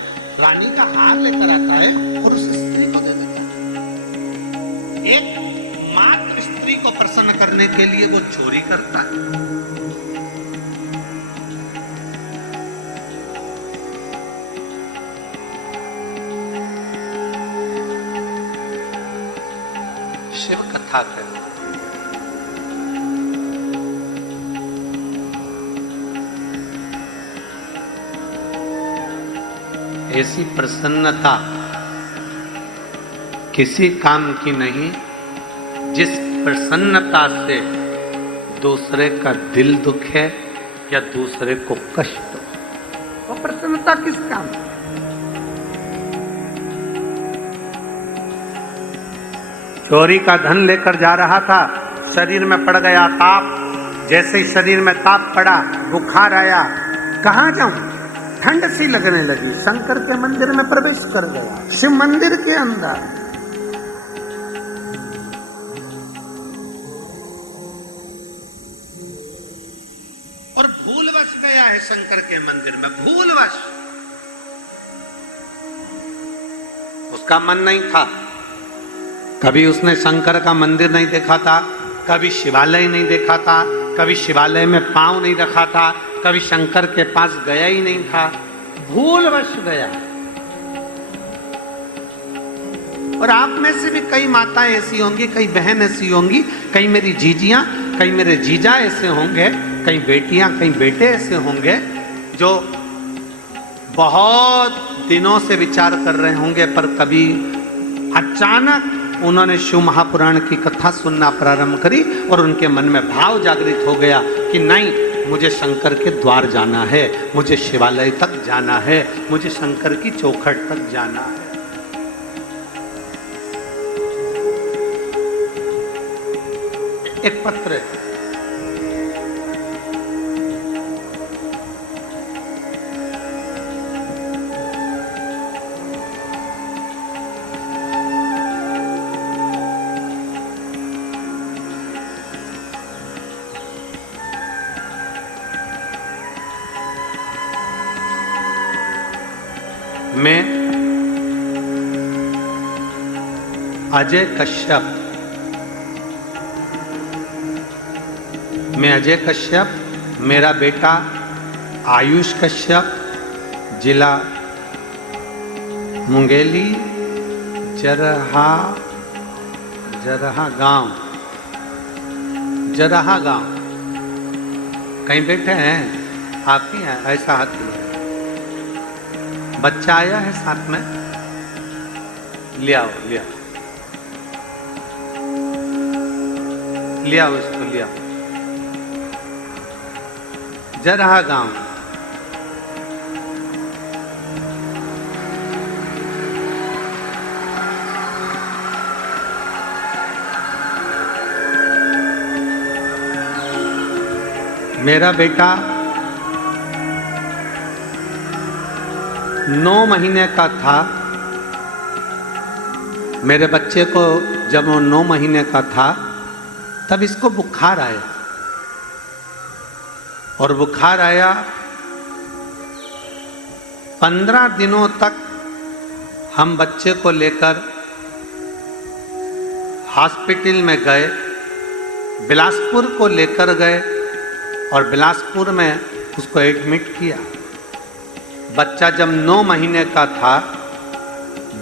रानी का हार लेकर आता है और उस स्त्री को दे देता है। एक मात्र स्त्री को प्रसन्न करने के लिए वो चोरी करता है। शिव कथा कर ऐसी प्रसन्नता किसी काम की नहीं जिस प्रसन्नता से दूसरे का दिल दुखे या दूसरे को कष्ट हो। वो प्रसन्नता किस काम की? चोरी का धन लेकर जा रहा था, शरीर में पड़ गया ताप। जैसे ही शरीर में ताप पड़ा, बुखार आया, कहाँ जाऊं, ठंड सी लगने लगी। शंकर के मंदिर में प्रवेश कर गया, शिव मंदिर के अंदर। और भूलवश गया है शंकर के मंदिर में, भूलवश। उसका मन नहीं था, कभी उसने शंकर का मंदिर नहीं देखा था, कभी शिवालय नहीं देखा था, कभी शिवालय में पांव नहीं रखा था, कभी शंकर के पास गया ही नहीं था, भूलवश गया। और आप में से भी कई माताएं ऐसी होंगी, कई बहन ऐसी होंगी, कई मेरी जीजियां, कई मेरे जीजा ऐसे होंगे, कई बेटियां, कई बेटे ऐसे होंगे जो बहुत दिनों से विचार कर रहे होंगे, पर कभी अचानक उन्होंने शिव महापुराण की कथा सुनना प्रारंभ करी और उनके मन में भाव जागृत हो गया कि नहीं, मुझे शंकर के द्वार जाना है, मुझे शिवालय तक जाना है, मुझे शंकर की चौखट तक जाना है। एक पत्र है, मैं अजय कश्यप, मेरा बेटा आयुष कश्यप, जिला मुंगेली, जरहा गांव। कहीं बैठे हैं आप ही हैं? ऐसा हाथ है। बच्चा आया है साथ में, ले आओ इसको, ले आओ। जरहा गांव। मेरा बेटा 9 महीने का था, मेरे बच्चे को जब वो 9 महीने का था तब इसको बुखार आया, और बुखार आया 15 दिनों तक हम बच्चे को लेकर हॉस्पिटल में गए, बिलासपुर को लेकर गए और बिलासपुर में उसको एडमिट किया। बच्चा जब 9 महीने का था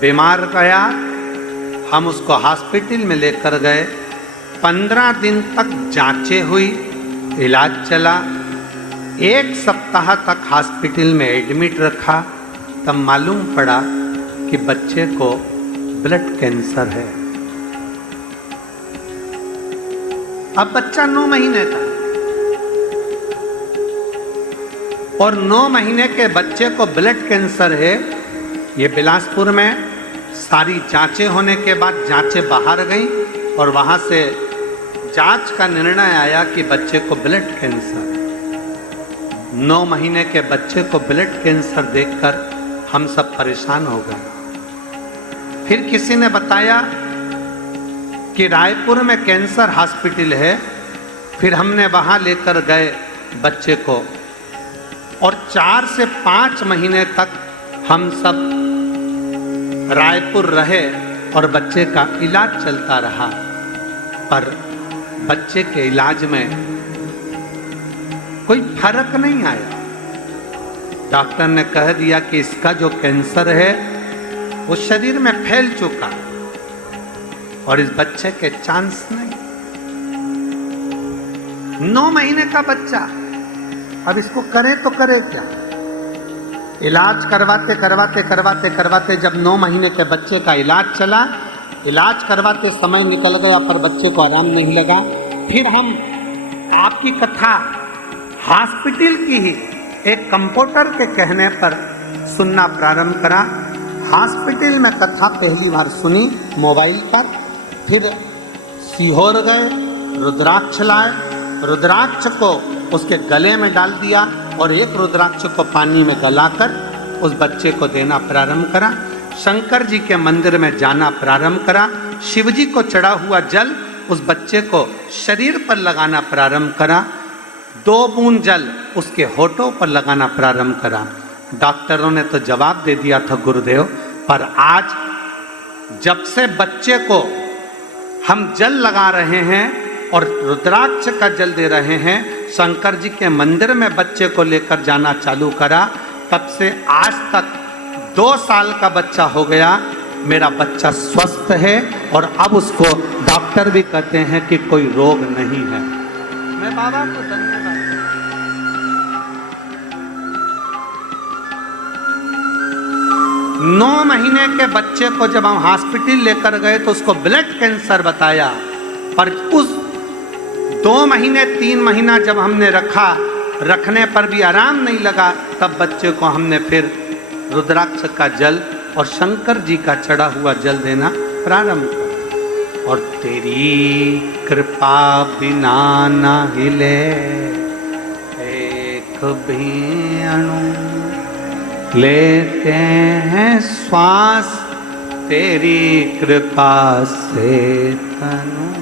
बीमार गया, हम उसको हॉस्पिटल में लेकर गए। 15 दिन तक जांचें हुई, इलाज चला, 1 सप्ताह तक हॉस्पिटल में एडमिट रखा। तब मालूम पड़ा कि बच्चे को ब्लड कैंसर है। अब बच्चा 9 महीने का, और 9 महीने के बच्चे को ब्लड कैंसर है। ये बिलासपुर में सारी जांचें होने के बाद जांचें बाहर गई और वहां से जांच का निर्णय आया कि बच्चे को ब्लड कैंसर। 9 महीने के बच्चे को ब्लड कैंसर देखकर हम सब परेशान हो गए। फिर किसी ने बताया कि रायपुर में कैंसर हॉस्पिटल है। फिर हमने वहां लेकर गए बच्चे को, और 4 से 5 महीने तक हम सब रायपुर रहे और बच्चे का इलाज चलता रहा। पर बच्चे के इलाज में कोई फर्क नहीं आया। डॉक्टर ने कह दिया कि इसका जो कैंसर है वो शरीर में फैल चुका और इस बच्चे के चांस नहीं। 9 महीने का बच्चा, अब इसको करे तो करे क्या? इलाज करवाते करवाते करवाते करवाते जब 9 महीने के बच्चे का इलाज चला, इलाज करवाते समय निकल गया पर बच्चे को आराम नहीं लगा। फिर हम आपकी कथा हॉस्पिटल की ही एक कंपाउंडर के कहने पर सुनना प्रारंभ करा। हॉस्पिटल में कथा पहली बार सुनी मोबाइल पर। फिर सीहोर गए, रुद्राक्ष लाए, रुद्राक्ष को उसके गले में डाल दिया और एक रुद्राक्ष को पानी में गलाकर उस बच्चे को देना प्रारंभ करा। शंकर जी के मंदिर में जाना प्रारंभ करा। शिव जी को चढ़ा हुआ जल उस बच्चे को शरीर पर लगाना प्रारंभ करा। 2 बूंद जल उसके होठों पर लगाना प्रारंभ करा। डॉक्टरों ने तो जवाब दे दिया था गुरुदेव, पर आज जब से बच्चे को हम जल लगा रहे हैं और रुद्राक्ष का जल दे रहे हैं, शंकर जी के मंदिर में बच्चे को लेकर जाना चालू करा, तब से आज तक 2 साल का बच्चा हो गया। मेरा बच्चा स्वस्थ है और अब उसको डॉक्टर भी कहते हैं कि कोई रोग नहीं है। मैं बाबा को धन्यवाद। 9 महीने के बच्चे को जब हम हॉस्पिटल लेकर गए तो उसको ब्लड कैंसर बताया, पर उस 2 महीने 3 महीना जब हमने रखने पर भी आराम नहीं लगा, तब बच्चे को हमने फिर रुद्राक्ष का जल और शंकर जी का चढ़ा हुआ जल देना प्रारंभ किया। और तेरी कृपा बिना न हिले एक भी अणु, लेते हैं श्वास तेरी कृपा से तनु।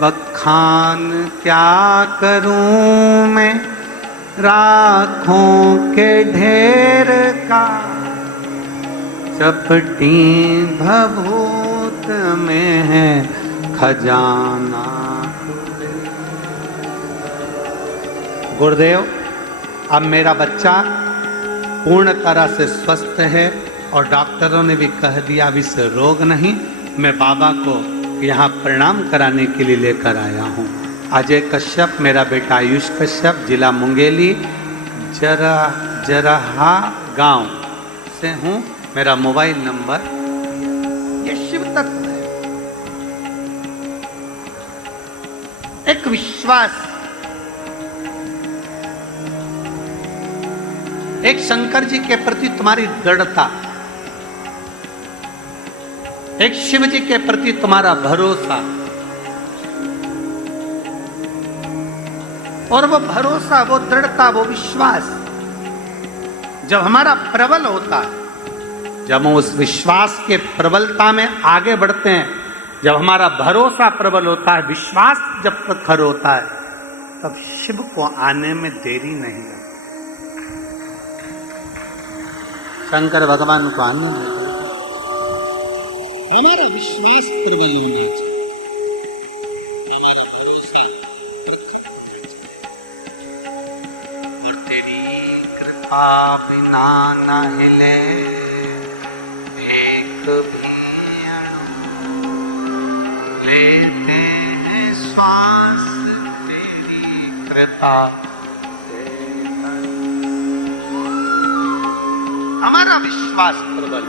बखान क्या करूं मैं राखों के ढेर का, चपटी भभूत में है खजाना। गुरुदेव, अब मेरा बच्चा पूर्ण तरह से स्वस्थ है और डॉक्टरों ने भी कह दिया अब इसे रोग नहीं। मैं बाबा को यहाँ प्रणाम कराने के लिए लेकर आया हूँ। अजय कश्यप, मेरा बेटा आयुष कश्यप, जिला मुंगेली, जरहा गांव से हूँ। मेरा मोबाइल नंबर, ये शिव तत्व है, एक विश्वास, एक शंकर जी के प्रति तुम्हारी दृढ़ता, एक शिव जी के प्रति तुम्हारा भरोसा, और वो भरोसा, वो दृढ़ता, वो विश्वास जब हमारा प्रबल होता है, जब हम उस विश्वास के प्रबलता में आगे बढ़ते हैं, जब हमारा भरोसा प्रबल होता है, विश्वास जब प्रखर होता है, तब शिव को आने में देरी नहीं लगती। शंकर भगवान को आने में हमारा विश्वास प्रबल होना चाहिए। और तेरी कृपा बिना न हिले एक भी अणु, लेते हैं श्वास तेरी कृपा से। हमारा विश्वास प्रबल,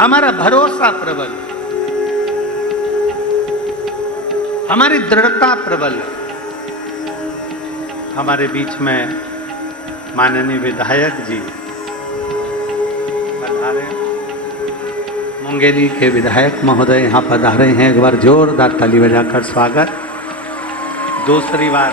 हमारा भरोसा प्रबल, हमारी दृढ़ता प्रबल। हमारे बीच में माननीय विधायक जी पधारे, मुंगेली के विधायक महोदय यहाँ पधारे हैं। एक बार जोरदार ताली बजाकर स्वागत। दूसरी बार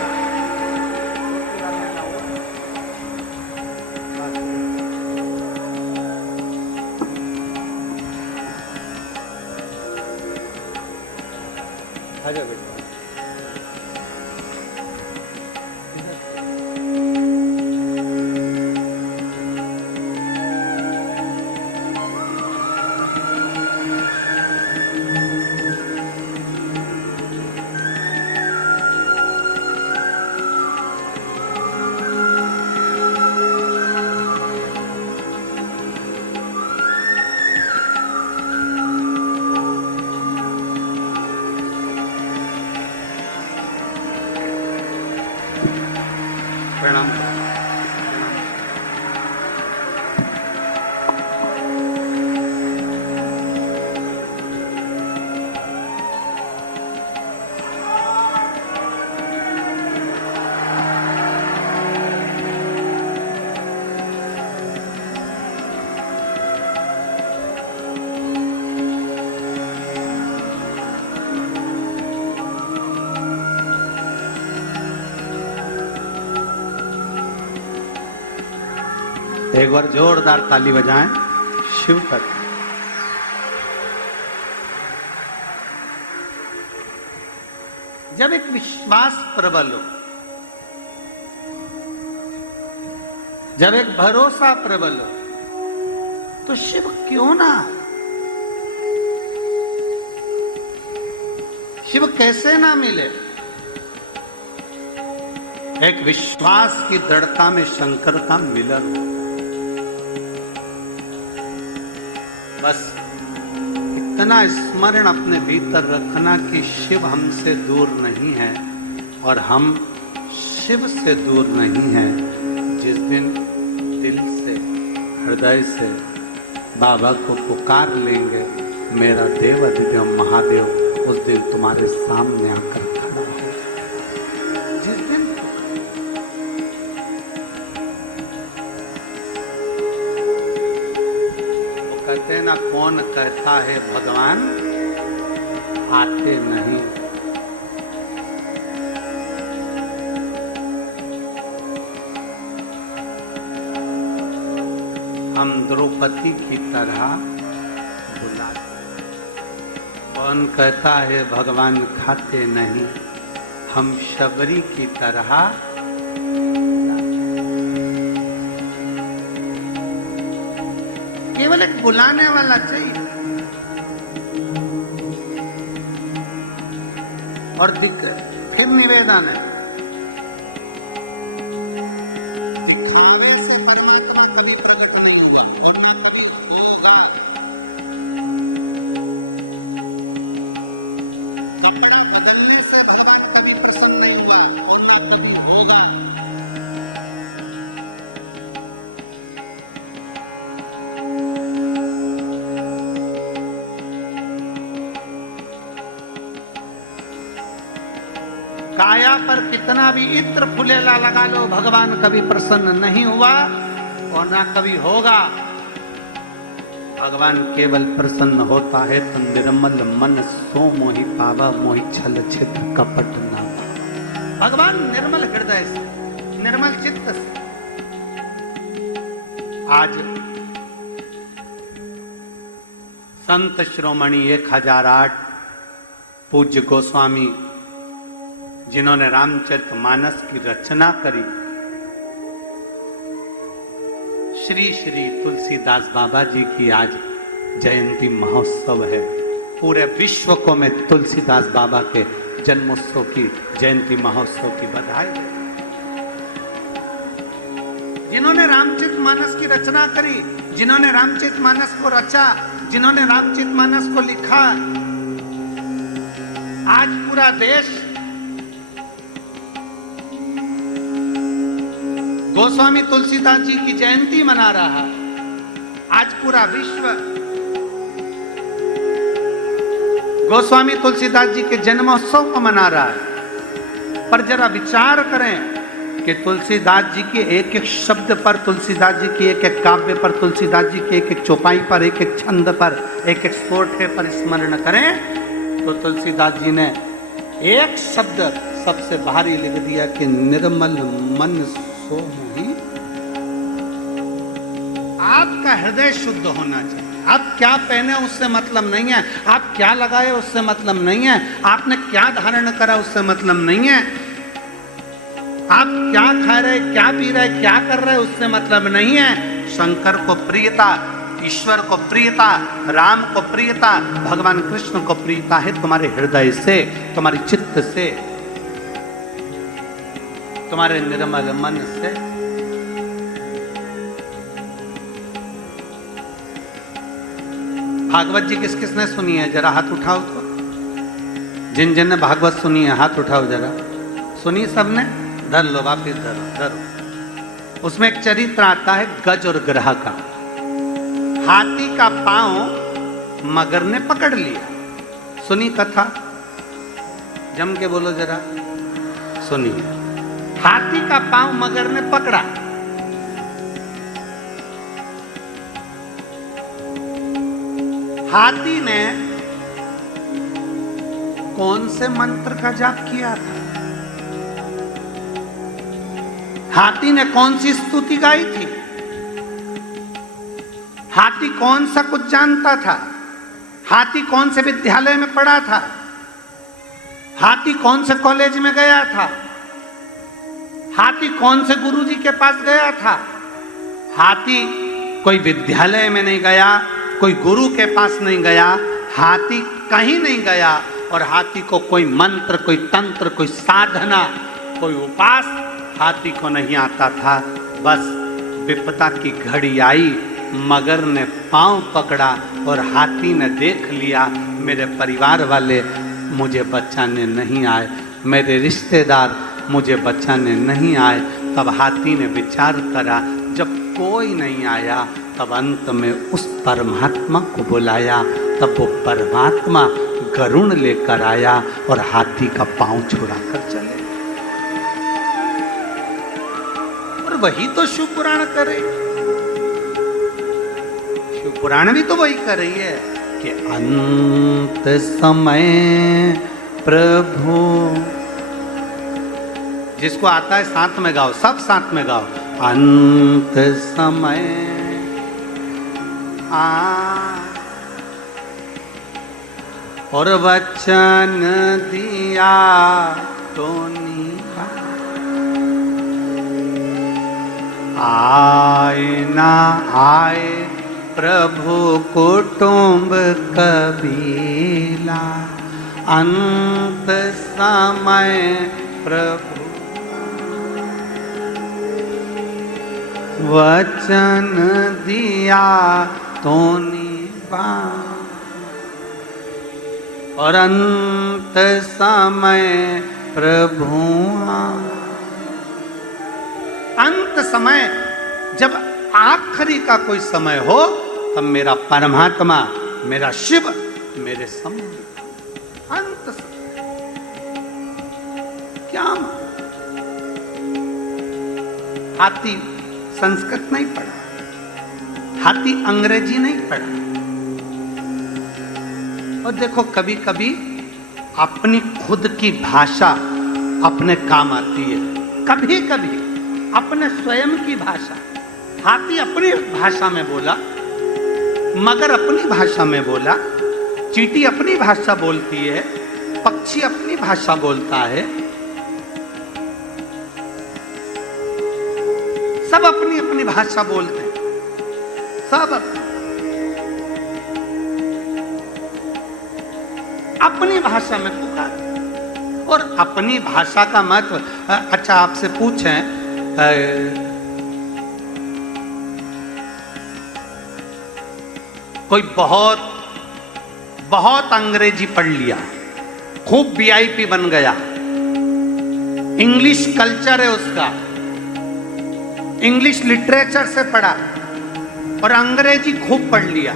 प्रणाम। एक बार जोरदार ताली बजाएं शिव पर। जब एक विश्वास प्रबल हो, जब एक भरोसा प्रबल हो, तो शिव क्यों ना? शिव कैसे ना मिले? एक विश्वास की दृढ़ता में शंकर का मिलन हो। बस इतना स्मरण अपने भीतर रखना कि शिव हमसे दूर नहीं है और हम शिव से दूर नहीं हैं। जिस दिन दिल से, हृदय से बाबा को पुकार लेंगे, मेरा देव अधिदेव महादेव उस दिन तुम्हारे सामने आकर खड़ा हो। जिस दिन कहते ना, कौन कहता है भगवान आते नहीं। हम द्रौपदी की तरह भुला। कौन कहता है भगवान खाते नहीं, हम शबरी की तरह। केवल एक बुलाने वाला चाहिए और फिर निवेदन है, दिखावे से परमात्मा कभी प्रकट नहीं हुआ और ना कभी होगा। कपड़ा बदलने से भगवान कभी प्रसन्न नहीं हुआ और ना कभी होगा। काया पर कितना भी इत्र फुलेला लगा लो, भगवान कभी प्रसन्न नहीं हुआ और ना कभी होगा। भगवान केवल प्रसन्न होता है तो निर्मल मन सो मोहि पावा, मोहि छल छिद्र कपट ना। भगवान निर्मल हृदय से, निर्मल चित्त से, आज संत शिरोमणि 1008 पूज्य गोस्वामी जिन्होंने रामचरितमानस की रचना करी, श्री श्री तुलसीदास बाबा जी की आज जयंती महोत्सव है। पूरे विश्व को मैं तुलसीदास बाबा के जन्मोत्सव की जयंती महोत्सव की बधाई। जिन्होंने रामचरितमानस की रचना करी, जिन्होंने रामचरितमानस को रचा, जिन्होंने रामचरितमानस को लिखा, आज पूरा देश गोस्वामी तुलसीदास जी की जयंती मना रहा है। आज पूरा विश्व गोस्वामी तुलसीदास जी के जन्मोत्सव को मना रहा है। पर जरा विचार करें कि तुलसीदास जी के एक एक शब्द पर, तुलसीदास जी की एक एक काव्य पर, तुलसीदास जी की एक एक चौपाई पर, एक एक छंद पर, एक एक सोठे पर स्मरण करें तो तुलसीदास जी ने एक शब्द सबसे भारी लिख दिया कि निर्मल मन सो मोही। आपका हृदय शुद्ध होना चाहिए। आप क्या पहने उससे मतलब नहीं है, आप क्या लगाए उससे मतलब नहीं है, आपने क्या धारण करा उससे मतलब नहीं है, आप क्या खा रहे, क्या पी रहे, क्या कर रहे उससे मतलब नहीं है। शंकर को प्रियता, ईश्वर को प्रियता, राम को प्रियता, भगवान कृष्ण को प्रियता है तुम्हारे हृदय से, तुम्हारी चित्त से, तुम्हारे निर्मल मन से। भागवत जी किस किसने सुनी है? जरा हाथ उठाओ तो। जिन जिन ने भागवत सुनी है हाथ उठाओ जरा। सुनी सबने? धर लो, वापिस धरो धरो। उसमें एक चरित्र आता है गज और ग्रह का। हाथी का पांव मगर ने पकड़ लिया। सुनी कथा? जम के बोलो जरा। सुनिए। हाथी का पांव मगर ने पकड़ा। हाथी ने कौन से मंत्र का जाप किया था? हाथी ने कौन सी स्तुति गाई थी? हाथी कौन सा कुछ जानता था? हाथी कौन से विद्यालय में पढ़ा था? हाथी कौन से कॉलेज में गया था? हाथी कौन से गुरुजी के पास गया था? हाथी कोई विद्यालय में नहीं गया, कोई गुरु के पास नहीं गया, हाथी कहीं नहीं गया। और हाथी को कोई मंत्र, कोई तंत्र, कोई साधना, कोई उपास हाथी को नहीं आता था। बस विपदा की घड़ी आई, मगर ने पांव पकड़ा और हाथी ने देख लिया मेरे परिवार वाले मुझे बचाने नहीं आए, मेरे रिश्तेदार मुझे बचाने नहीं आए। तब हाथी ने विचार करा, जब कोई नहीं आया तब अंत में उस परमात्मा को बुलाया। तब वो परमात्मा गरुण लेकर आया और हाथी का पांव छुड़ा कर चले। और वही तो शिव पुराण करे। शिव पुराण भी तो वही कर रही है कि अंत समय प्रभु। जिसको आता है साथ में गाओ, सब साथ में गाओ। अंत समय और वचन दिया तो आए ना आए प्रभु कुटुंब कबीला। अंत समय प्रभु वचन दिया तो निभा। और अंत समय प्रभु अंत समय जब आखिरी का कोई समय हो तब मेरा परमात्मा, मेरा शिव मेरे सम्मुख। अंत समय क्या? हाथी संस्कृत नहीं पढ़ा, हाथी अंग्रेजी नहीं पढ़ा। और देखो कभी कभी अपनी खुद की भाषा अपने काम आती है, कभी कभी अपने स्वयं की भाषा। हाथी अपनी भाषा में बोला, मगर अपनी भाषा में बोला, चींटी अपनी भाषा बोलती है, पक्षी अपनी भाषा बोलता है, सब अपनी अपनी भाषा बोलते हैं, सब अपनी भाषा में पुकारते। और अपनी भाषा का महत्व, अच्छा आपसे पूछें, कोई बहुत बहुत अंग्रेजी पढ़ लिया, खूब वीआईपी बन गया, इंग्लिश कल्चर है उसका, इंग्लिश लिटरेचर से पढ़ा और अंग्रेजी खूब पढ़ लिया,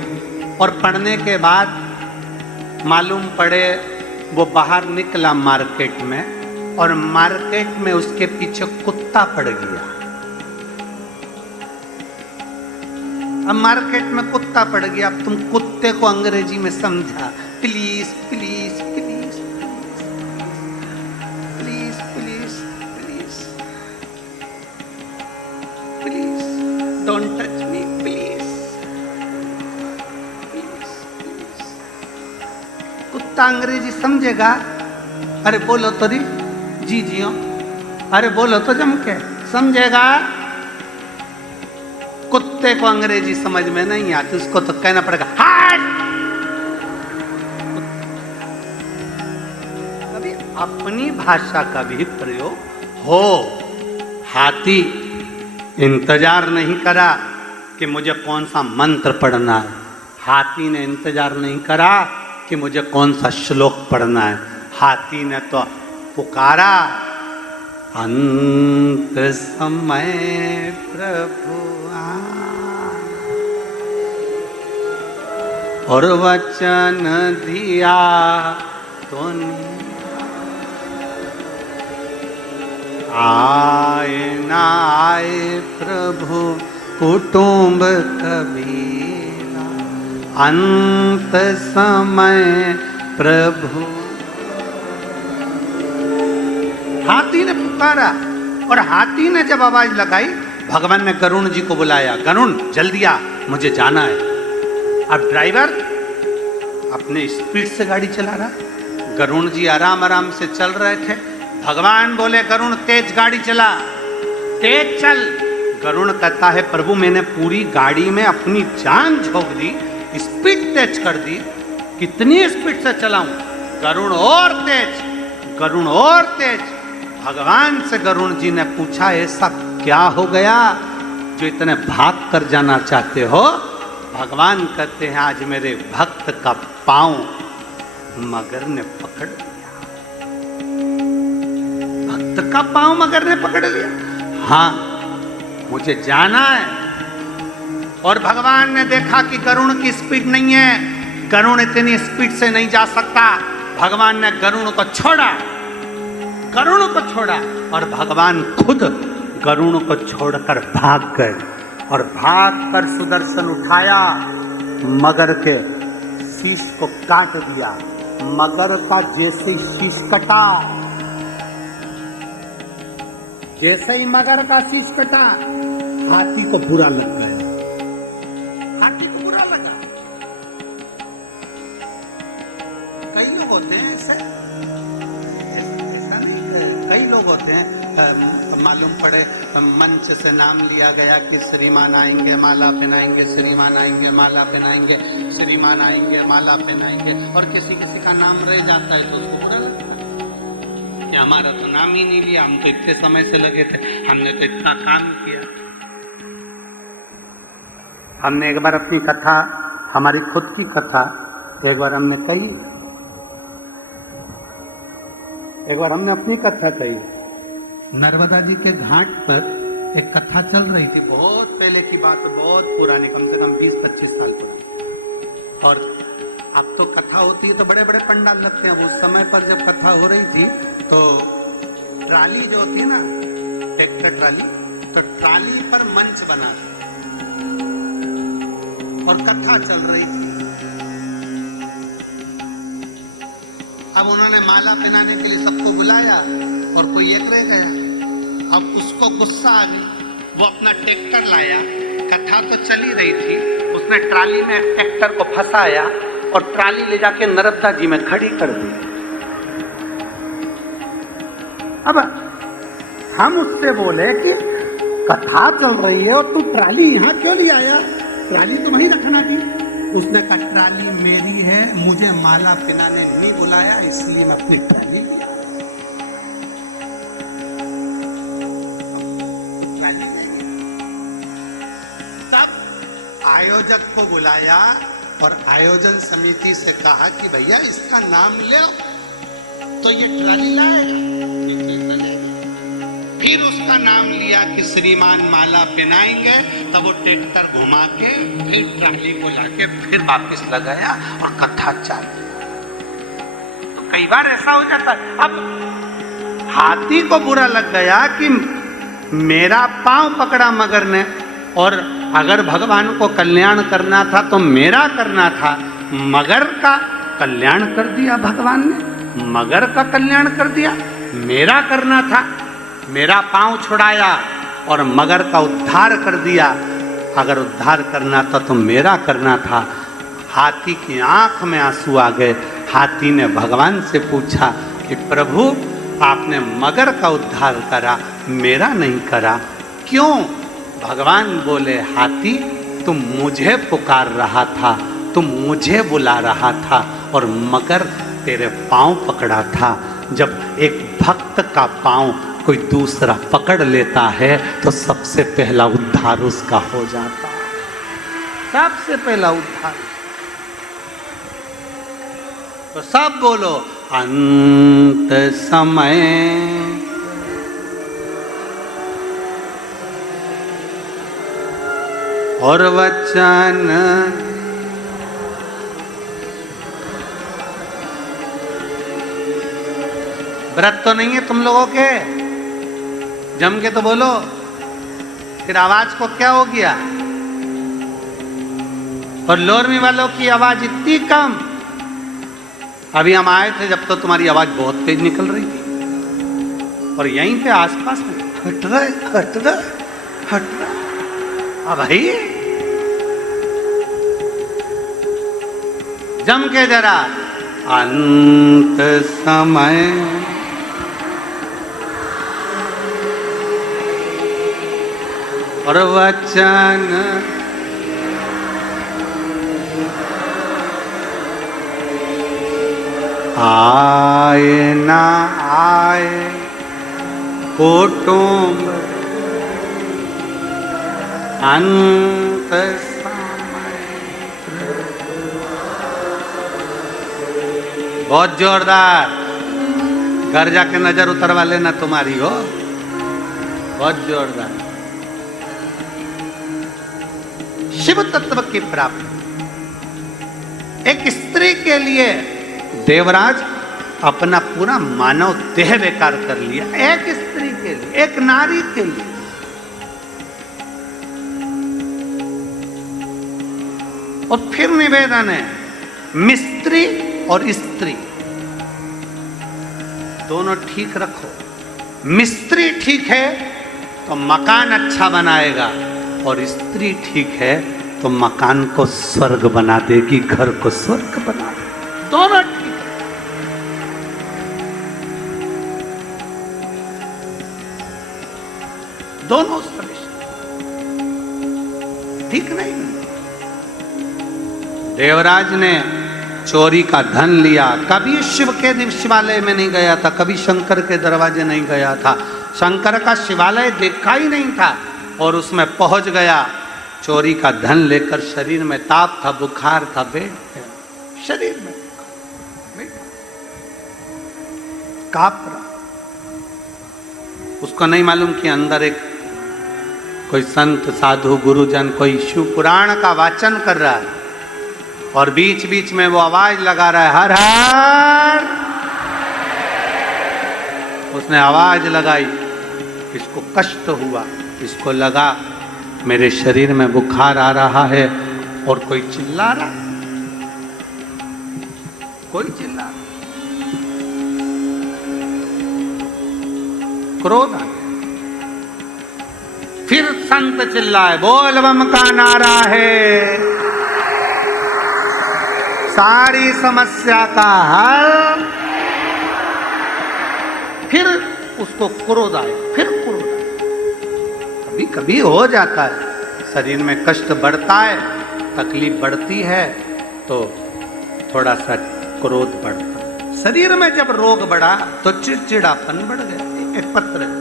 और पढ़ने के बाद मालूम पड़े वो बाहर निकला मार्केट में, और मार्केट में उसके पीछे कुत्ता पड़ गया। अब मार्केट में कुत्ता पड़ गया, अब तुम कुत्ते को अंग्रेजी में समझा, please please please please please please please don't touch me please please. कुत्ता अंग्रेजी समझेगा? अरे बोलो तो री, जी जियो, अरे बोलो तो जम के, समझेगा? कुत्ते को अंग्रेजी समझ में नहीं आती, उसको तो कहना पड़ेगा हाट। कभी अपनी भाषा का भी प्रयोग हो। हाथी इंतजार नहीं करा कि मुझे कौन सा मंत्र पढ़ना है, हाथी ने इंतजार नहीं करा कि मुझे कौन सा श्लोक पढ़ना है, हाथी ने तो पुकारा, अंत समय प्रभु और वचन दिया तो आए ना आए प्रभु कुटुंब कबीरा, अंत समय प्रभु। हाथी ने पुकारा, और हाथी ने जब आवाज लगाई, भगवान ने गरुण जी को बुलाया, गरुण जल्दी आ, मुझे जाना है। अब ड्राइवर अपने स्पीड से गाड़ी चला रहा, गरुण जी आराम आराम से चल रहे थे। भगवान बोले गरुण तेज गाड़ी चला, तेज चल। गरुण कहता है प्रभु मैंने पूरी गाड़ी में अपनी जान झोंक दी, स्पीड तेज कर दी, कितनी स्पीड से चलाऊं? गरुण और तेज, गरुण और तेज। भगवान से गरुण जी ने पूछा ऐसा क्या हो गया जो इतने भाग कर जाना चाहते हो? भगवान कहते हैं आज मेरे भक्त का पांव मगर ने पकड़ लिया, भक्त का पांव मगर ने पकड़ लिया। हाँ मुझे जाना है। और भगवान ने देखा कि गरुण की स्पीड नहीं है, गरुण इतनी स्पीड से नहीं जा सकता। भगवान ने गरुण को छोड़ा, गरुण को छोड़ा, और भगवान खुद गरुण को छोड़कर भाग गए। और भागकर सुदर्शन उठाया, मगर के शीश को काट दिया। मगर का जैसे ही शीश कटा, जैसे ही मगर का शीश कटा, हाथी को बुरा लग गया, हाथी को बुरा लगा। कई लोग होते हैं ऐसे, ऐसा नहीं, कई लोग होते हैं मालूम पड़े मंच से नाम लिया गया कि श्रीमान आएंगे माला पहनाएंगे, श्रीमान आएंगे माला पहनाएंगे, श्रीमान आएंगे माला पहनाएंगे, और किसी किसी का नाम रह जाता है तो उसको बुरा लगता है कि हमारा तो नाम ही नहीं लिया, हम तो इतने समय से लगे थे, हमने तो इतना काम किया। हमने एक बार अपनी कथा, हमारी खुद की कथा एक बार हमने कही, एक बार हमने अपनी कथा कही। नर्मदा जी के घाट पर एक कथा चल रही थी, बहुत पहले की बात, बहुत पुरानी, कम से कम 20-25 साल पुरानी। और अब तो कथा होती है तो बड़े बड़े पंडाल लगते हैं। उस समय पर जब कथा हो रही थी तो ट्राली जो होती है ना, ट्रैक्टर ट्राली, तो ट्राली पर मंच बना और कथा चल रही थी। अब उन्होंने माला पहनाने के लिए सबको बुलाया और कोई एक रह गया। अब उसको गुस्सा आ गया, वो अपना ट्रैक्टर लाया कथा तो चली रही थी, उसने ट्राली में ट्रैक्टर को फंसाया और ट्राली ले जाके नर्मदा जी में खड़ी कर दी। अब हम उससे बोले कि कथा चल रही है और तू ट्राली यहां क्यों ले आया, ट्राली तो वहीं रखना थी। उसने कहा ट्राली मेरी है, मुझे माला पहनाने नहीं बुलाया, इसलिए मैं अपनी ट्राली लिया। तब आयोजक को बुलाया और आयोजन समिति से कहा कि भैया इसका नाम ले तो ये ट्राली लाएगा। फिर उसका नाम लिया कि श्रीमान माला पहनाएंगे, तब वो ट्रैक्टर घुमा के फिर ट्राली को लाके फिर वापस लगाया और कथा चालू। तो कई बार ऐसा हो जाता है। अब हाथी को बुरा लग गया कि मेरा पांव पकड़ा मगर ने, और अगर भगवान को कल्याण करना था तो मेरा करना था, मगर का कल्याण कर दिया भगवान ने, मगर का कल्याण कर दिया। मेरा करना था, मेरा पांव छुड़ाया और मगर का उद्धार कर दिया। अगर उद्धार करना था तो मेरा करना था। हाथी की आंख में आंसू आ गए। हाथी ने भगवान से पूछा कि प्रभु आपने मगर का उद्धार करा, मेरा नहीं करा, क्यों? भगवान बोले हाथी तुम मुझे पुकार रहा था, तुम मुझे बुला रहा था और मगर तेरे पांव पकड़ा था। जब एक भक्त का पांव कोई दूसरा पकड़ लेता है तो सबसे पहला उद्धार उसका हो जाता है, सबसे पहला उद्धार। तो सब बोलो अंत समय और वचन व्रत तो नहीं है तुम लोगों के, जम के तो बोलो। फिर आवाज को क्या हो गया? और लोरमी वालों की आवाज इतनी कम। अभी हम आए थे जब तो तुम्हारी आवाज बहुत तेज निकल रही थी, और यहीं पे आसपास में हट रहा हट रहा हट रहा। अब भाई जम के जरा अंत समय और वचन आए ना आए कुटुंब अंत समय। बहुत जोरदार, घर जाके नजर उतरवा लेना तुम्हारी हो, बहुत जोरदार। शिव तत्व की प्राप्ति एक स्त्री के लिए देवराज अपना पूरा मानव देह बेकार कर लिया, एक स्त्री के लिए, एक नारी के लिए। और फिर निवेदन है, मिस्त्री और स्त्री दोनों ठीक रखो। मिस्त्री ठीक है तो मकान अच्छा बनाएगा, और स्त्री ठीक है तो मकान को स्वर्ग बना देगी, घर को स्वर्ग बना देगी। दोनों ठीक है। दोनों श्रेष्ठ, ठीक नहीं। देवराज ने चोरी का धन लिया, कभी शिव के शिवालय में नहीं गया था, कभी शंकर के दरवाजे नहीं गया था, शंकर का शिवालय देखा ही नहीं था, और उसमें पहुंच गया। चोरी का धन लेकर, शरीर में ताप था, बुखार था, बेड पे शरीर में कांप रहा। उसको नहीं मालूम कि अंदर एक कोई संत साधु गुरुजन कोई शिव पुराण का वाचन कर रहा है, और बीच बीच में वो आवाज लगा रहा है, हर हर। उसने आवाज लगाई, इसको कष्ट हुआ, इसको लगा मेरे शरीर में बुखार आ रहा है, और कोई चिल्ला रहा, कोई चिल्ला रहा। क्रोध आ गया। फिर संत चिल्लाए, बोल बम का नारा है, सारी समस्या का हल। फिर उसको क्रोध आए, फिर क्रोध आए। कभी कभी हो जाता है, शरीर में कष्ट बढ़ता है, तकलीफ बढ़ती है, तो थोड़ा सा क्रोध बढ़ता है। शरीर में जब रोग बढ़ा तो चिड़चिड़ापन बढ़ गया। एक पत्र है,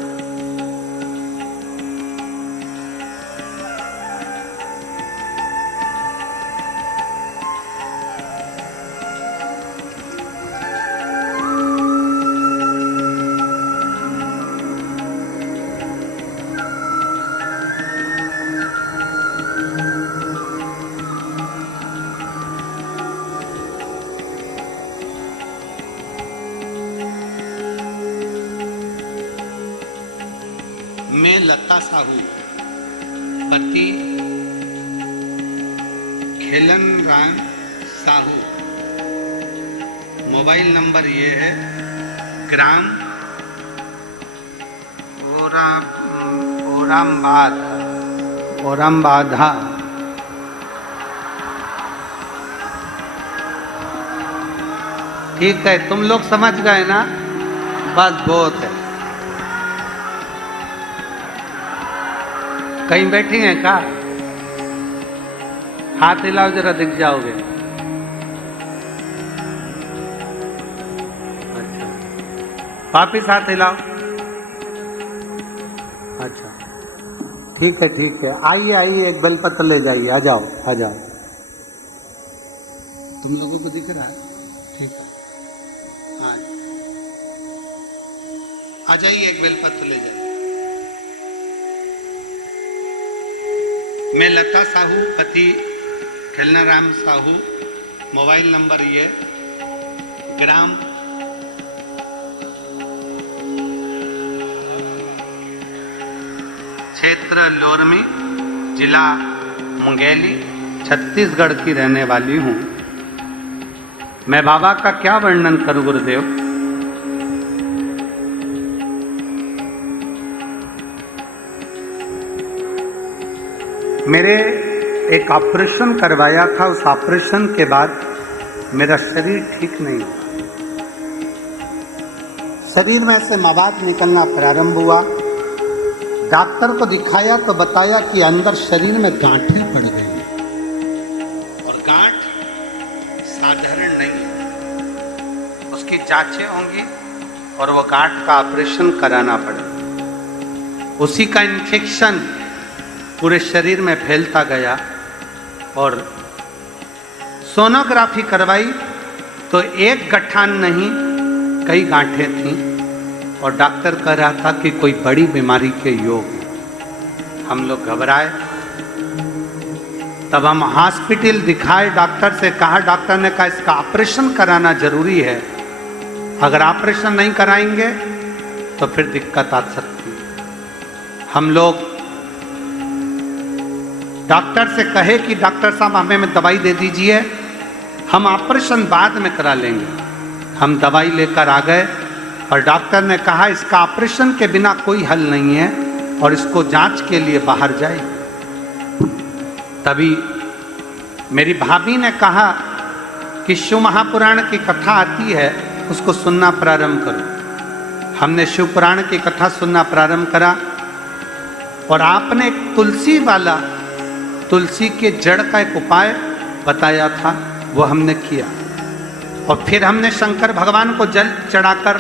मैं लता साहू, पति खेलन राम साहू, मोबाइल नंबर ये है, ग्राम औरंगाबाद। ठीक है, तुम लोग समझ गए ना, बस बहुत है। कहीं बैठी हैं क्या? हाथ हिलाओ जरा, दिख जाओगे। अच्छा, वापिस हाथ हिलाओ। अच्छा, ठीक है ठीक है, आइए आइए, एक बेलपत्र ले जाइए, आ जाओ आ जाओ। तुम लोगों को दिख रहा है? ठीक है, आ जाइए, एक बेलपत्र ले जाइए। मैं लता साहू, पति खेलना राम साहू, मोबाइल नंबर ये, ग्राम क्षेत्र लोरमी, जिला मुंगेली, छत्तीसगढ़ की रहने वाली हूँ। मैं बाबा का क्या वर्णन करूं गुरुदेव। मेरे एक ऑपरेशन करवाया था, उस ऑपरेशन के बाद मेरा शरीर ठीक नहीं हुआ। शरीर में से मवाद निकलना प्रारंभ हुआ। डॉक्टर को दिखाया तो बताया कि अंदर शरीर में गांठें पड़ गई, और गांठ साधारण नहीं, उसकी जांचें होंगी और वो गांठ का ऑपरेशन कराना पड़ेगा। उसी का इन्फेक्शन पूरे शरीर में फैलता गया, और सोनोग्राफी करवाई तो एक गठान नहीं, कई गांठें थीं, और डॉक्टर कह रहा था कि कोई बड़ी बीमारी के योग है। हम लोग घबराए। तब हम हॉस्पिटल दिखाए, डॉक्टर से कहा, डॉक्टर ने कहा इसका ऑपरेशन कराना जरूरी है, अगर ऑपरेशन नहीं कराएंगे तो फिर दिक्कत आ सकती है। हम लोग डॉक्टर से कहे कि डॉक्टर साहब हमें दवाई दे दीजिए, हम ऑपरेशन बाद में करा लेंगे। हम दवाई लेकर आ गए, और डॉक्टर ने कहा इसका ऑपरेशन के बिना कोई हल नहीं है, और इसको जांच के लिए बाहर जाए। तभी मेरी भाभी ने कहा कि शिव महापुराण की कथा आती है, उसको सुनना प्रारंभ करो। हमने शिव पुराण की कथा सुनना प्रारंभ करा, और आपने एक तुलसी के जड़ का एक उपाय बताया था, वो हमने किया। और फिर हमने शंकर भगवान को जल चढ़ाकर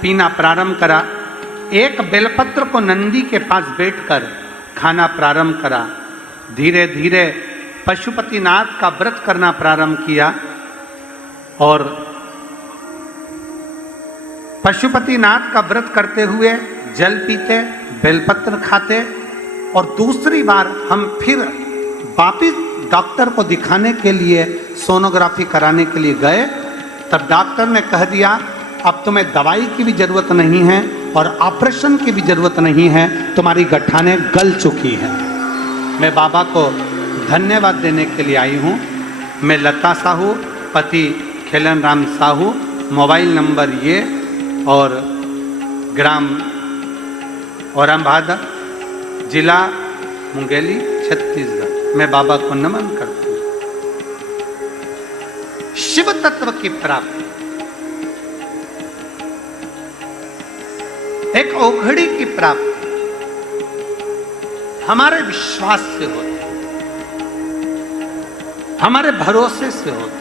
पीना प्रारंभ करा। एक बेलपत्र को नंदी के पास बैठकर खाना प्रारंभ करा। धीरे धीरे पशुपतिनाथ का व्रत करना प्रारंभ किया, और पशुपतिनाथ का व्रत करते हुए जल पीते, बेलपत्र खाते। और दूसरी बार हम फिर वापिस डॉक्टर को दिखाने के लिए, सोनोग्राफी कराने के लिए गए। तब डॉक्टर ने कह दिया अब तुम्हें दवाई की भी जरूरत नहीं है और ऑपरेशन की भी जरूरत नहीं है, तुम्हारी गठानें गल चुकी हैं। मैं बाबा को धन्यवाद देने के लिए आई हूँ। मैं लता साहू, पति खेलन राम साहू, मोबाइल नंबर ये, और ग्राम औरंगाबाद, जिला मुंगेली, छत्तीसगढ़। मैं बाबा को नमन करती हूँ। शिव तत्व की प्राप्ति एक ओघड़ी की प्राप्ति हमारे विश्वास से होती है, हमारे भरोसे से होती है।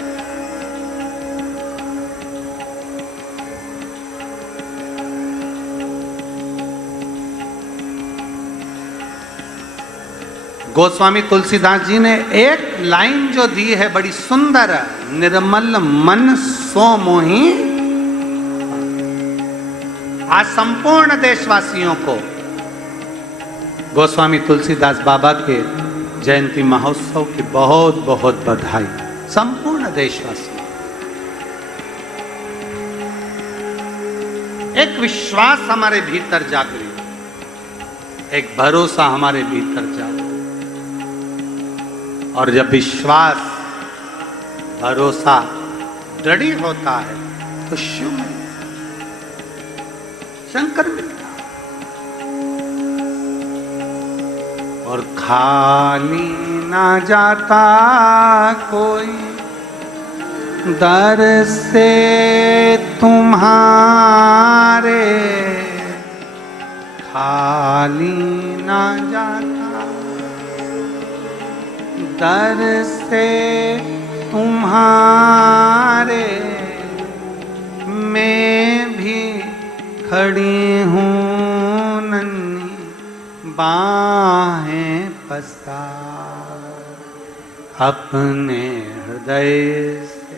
गोस्वामी तुलसीदास जी ने एक लाइन जो दी है बड़ी सुंदर, निर्मल मन सो मोही। आज संपूर्ण देशवासियों को गोस्वामी तुलसीदास बाबा के जयंती महोत्सव की बहुत बहुत बधाई। संपूर्ण देशवासियों, एक विश्वास हमारे भीतर जागृत, एक भरोसा हमारे भीतर जागृत। और जब विश्वास भरोसा दृढ़ होता है तो शिव शंकर मिलता है। और खाली ना जाता कोई दर से तुम्हारे, खाली ना जाता दर से तुम्हारे, मैं भी खड़ी हूँ नन्ही बाहें पसार। अपने हृदय से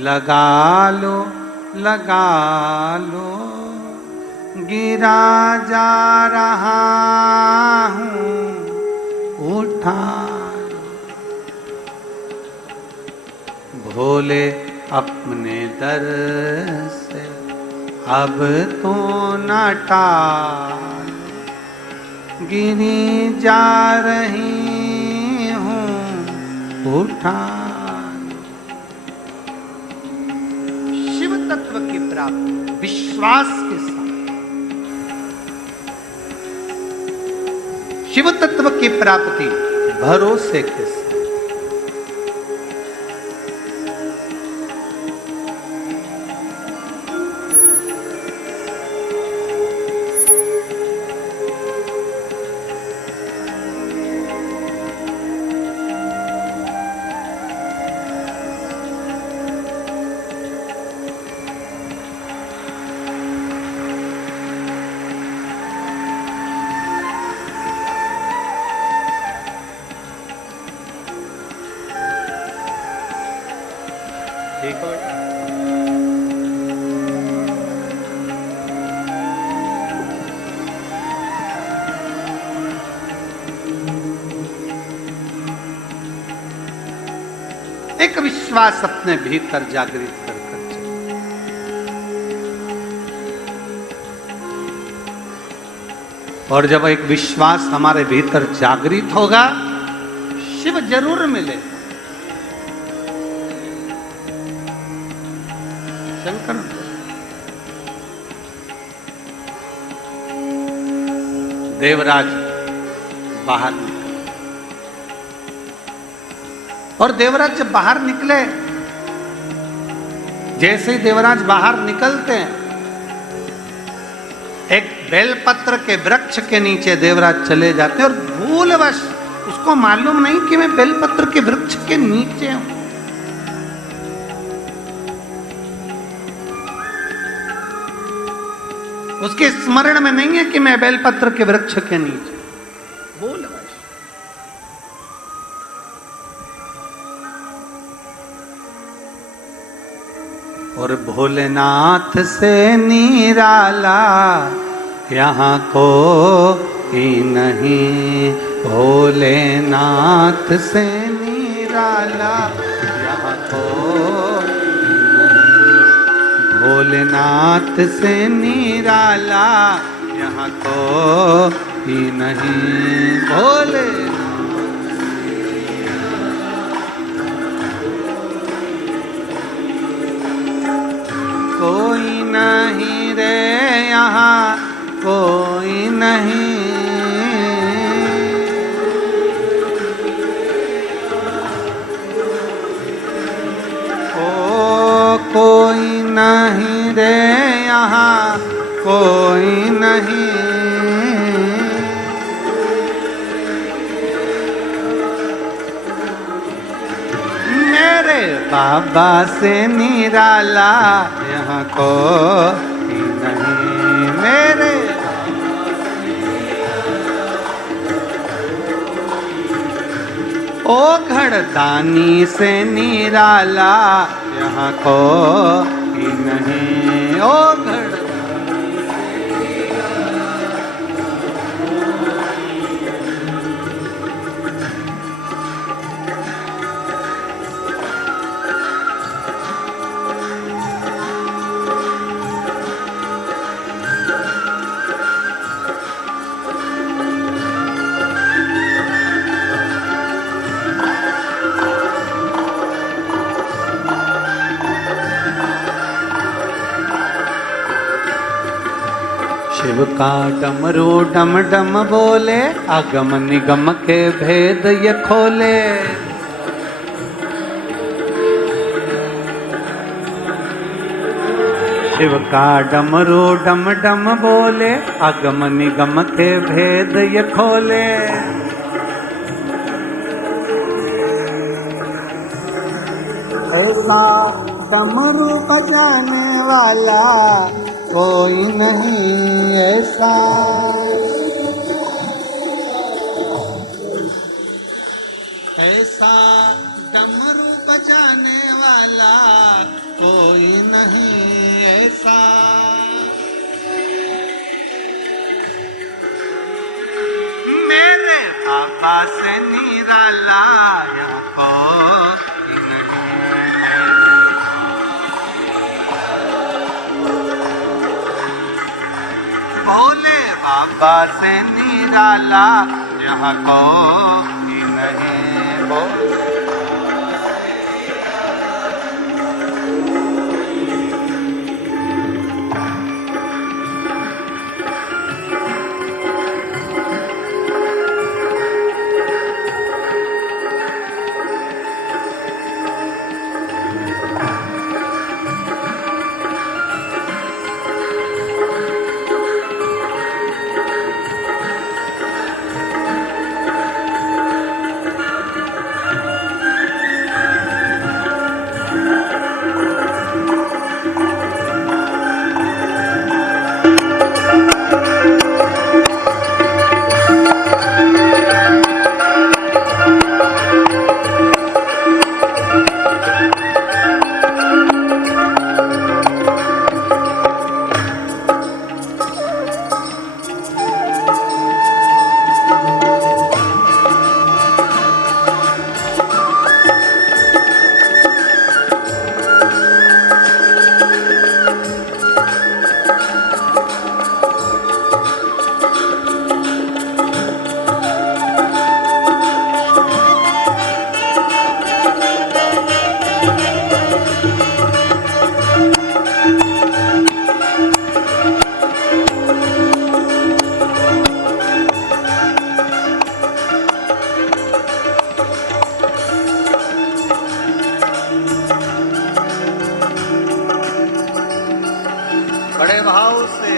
लगा लो, लगा लो, गिरा जा रहा हूँ उठा। भोले अपने दर से अब तो न टाल, गिरी जा रही हूँ उठा। शिव तत्व की प्राप्ति विश्वास के साथ, शिव तत्व की प्राप्ति भरोसे के साथ। एक विश्वास अपने भीतर जागृत कर चले। और जब एक विश्वास हमारे भीतर जागृत होगा, शिव जरूर मिले। शंकर देवराज बाहर निकले, और देवराज जब बाहर निकले, जैसे ही देवराज बाहर निकलते हैं, एक बेलपत्र के वृक्ष के नीचे देवराज चले जाते हैं। और भूलवश उसको मालूम नहीं कि मैं बेलपत्र के वृक्ष के नीचे हूं। उसके स्मरण में नहीं है कि मैं बेलपत्र के वृक्ष के नीचे, भूलवश। और भोलेनाथ से निराला यहाँ कोई नहीं, भोलेनाथ से निराला यहाँ कोई नहीं, भोलेनाथ से निराला यहाँ कोई नहीं। भोले कोई नहीं रे यहाँ कोई नहीं, कोई नहीं। मेरे बाबा से निराला यहाँ कोई नहीं। मेरे ओ घड़दानी से निराला यहाँ कोई नहीं। ओ घड़ शिव का डमरू डम डम बोले, आगम निगम के भेद ये खोले। शिव का डमरू डम डम बोले, आगम निगम के भेद ये खोले। ऐसा डमरू बजाने वाला कोई नहीं ऐसा। ऐसा डमरू बजाने वाला कोई नहीं ऐसा। मेरे बाबा से निराला यहाँ कोई नहीं। भोले बाबा से निराला यहाँ कोई नहीं। बड़े भाव से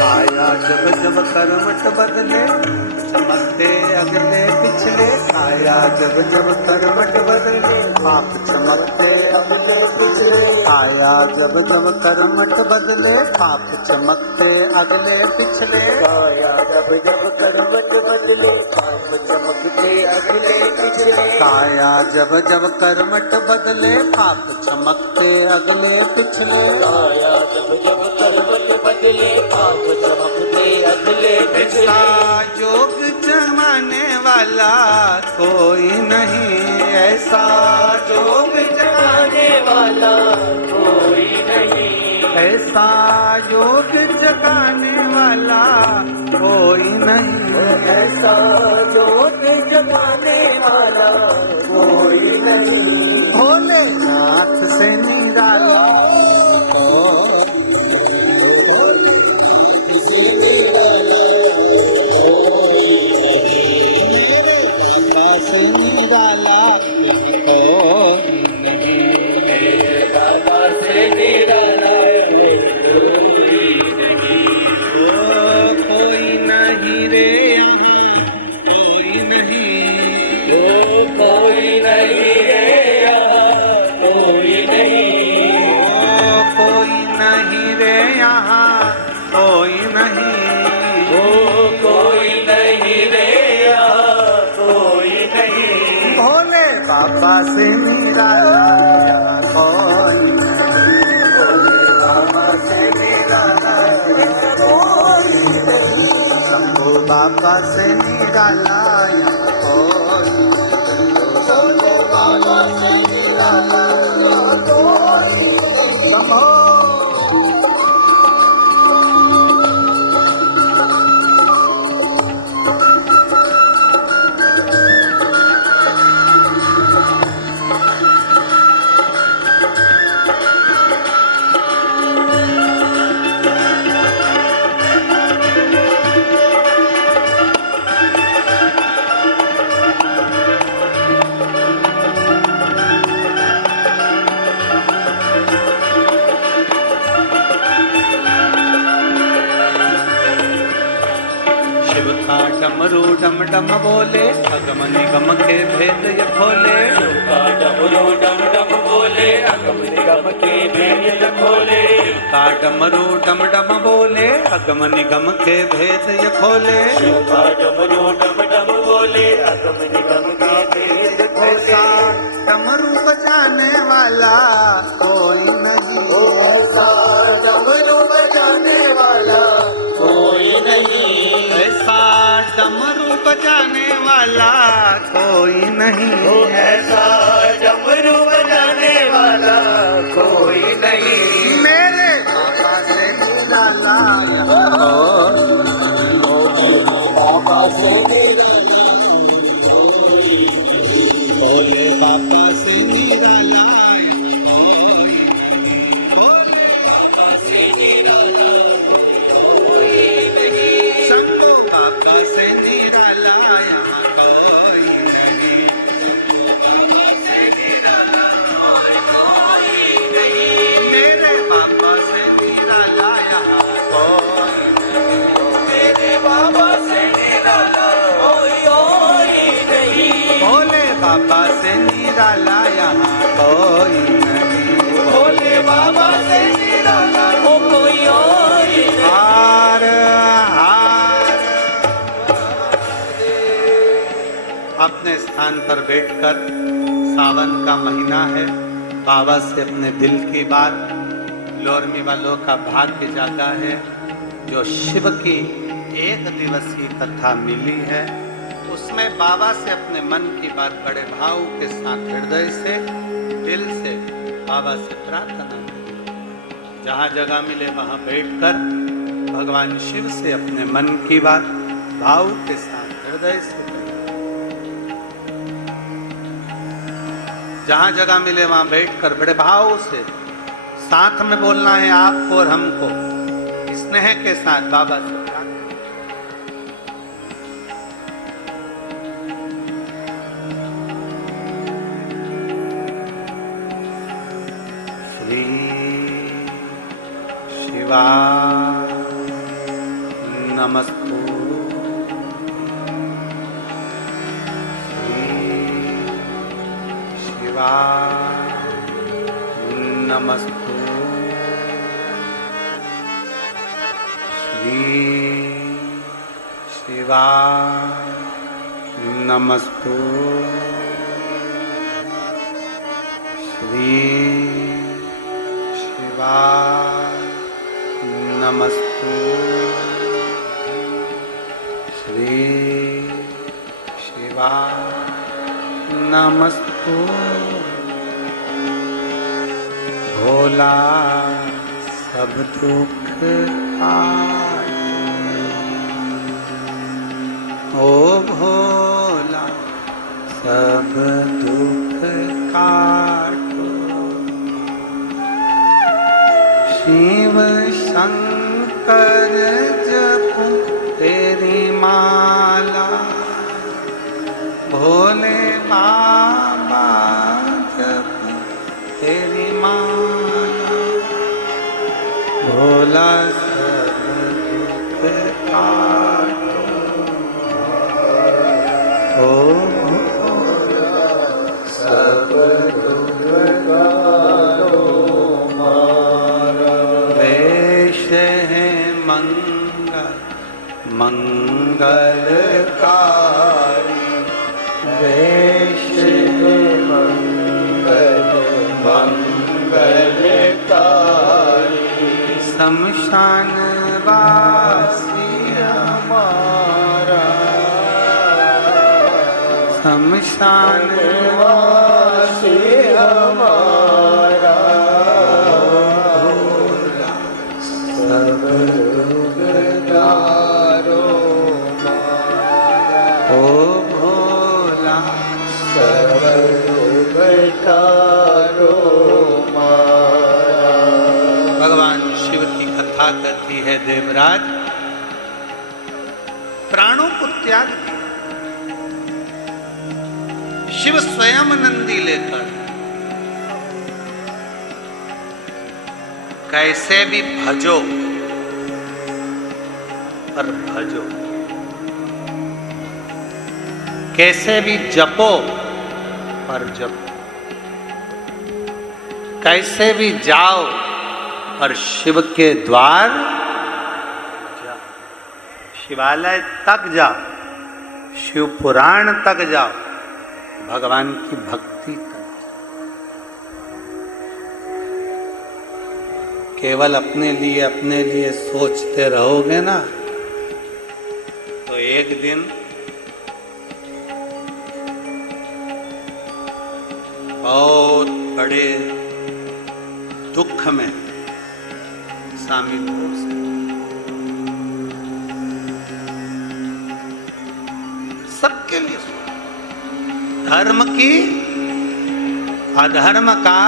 काया जब जब कर्मठ बदले, चमकते अगले पिछले। काया जब जब कर्मठ बदले, पाप चमकते अगले पिछले। काया जब जब कर्मठ बदले, पाप चमकते अगले पिछले। काया जब जब कर्मठ बदले, पाप चमकते अगले पिछले। काया जब जब कर्मठ बदले, पाप चमकते अगले पिछले। काया जब जब कर्मठ बदले, पाप चमकते अगले पिछले। योग जमाने वाला कोई नहीं ऐसा। योग जमाने वाला कोई नहीं ऐसा। योग जगाने वाला कोई नहीं ऐसा। योग जगाने वाला कोई नहीं। भोलेनाथ से निराला से निराला यहाँ कोई नहीं, भोले बाबा से निराला यहाँ कोई नहीं, शंभू बाबा से निराला यहाँ कोई नहीं, शंभू बाबा से निराला यहाँ कोई नहीं, शंभू डमरू डम डम बोले अगम निगम के भेद ये खोले, डमरू डम डम बोले अगम निगम के भेद खोले, डमरू डम डम बोले अगम निगम के भेद ये खोले, डमरू डम डम बोले अगम निगम के भेद खोले, डमरू बजाने वाला कोई नहीं, ऐसा डमरू बजाने वाला कोई नहीं, ऐसा डमरू बजाने वाला कोई नहीं, ऐसा डमरू बजाने वाला कोई नहीं, मेरे बाबा से निराला बाबा से भोले बाबा से निराला शंभू बाबा से निराला यहाँ कोई नहीं, मेरे बाबा से निराला यहाँ कोई मेरे बाबा से निराला कोई नहीं, भोले बाबा से निराला यहाँ कोई नहीं, भोले बाबा से निराला कोई नहीं, हार हार अपने स्थान पर बैठकर, सावन का महीना है, बाबा से अपने दिल की बात, लोरमी वालों का भाग्य जागा है, जो शिव की एक दिवसीय कथा मिली है, उसमें बाबा से अपने मन की बात बड़े भाव के साथ हृदय से, दिल से बाबा से प्रार्थना करें। जहाँ जगह मिले वहाँ बैठकर भगवान शिव से अपने मन की बात भाव के साथ हृदय से करें। जहाँ जगह मिले वहाँ बैठकर बड़े भाव से साथ में बोलना है आपको और हमको, स्नेह के साथ बाबा से प्रार्थना। श्री शिवा नमस्तु, श्री शिवा नमस्तु, श्री शिवा नमस्तु, श्री शिवा नमस्तु, श्री शिवा नमस्तु, भोला सब दुख ओ भोला सब दुख काटो, शिव शंकर जपो तेरी माला, भोले बाबा जपो तेरी माला, भोला सब दुख काटो, ओ भोला सब दुख काटो मारा, वेश है मंगल मंगलकारी, वेश है मंगल शमशान वासी हमारा, शमशान वासी हमारा, भोला सब दुखदारो मारा, ओ भोला सब दुखदारो मारा। भगवान शिव की कथा करती है देवराज, प्राणों को त्याग दिया शिव स्वयं नंदी लेकर, कैसे भी भजो पर भजो, कैसे भी जपो पर जपो, कैसे भी जाओ और शिव के द्वार जाओ, शिवालय तक जाओ, शिव पुराण तक जाओ, भगवान की भक्ति तक। केवल अपने लिए सोचते रहोगे ना तो एक दिन बहुत बड़े दुख में शामिल हो सकते। सबके लिए धर्म की अधर्म का,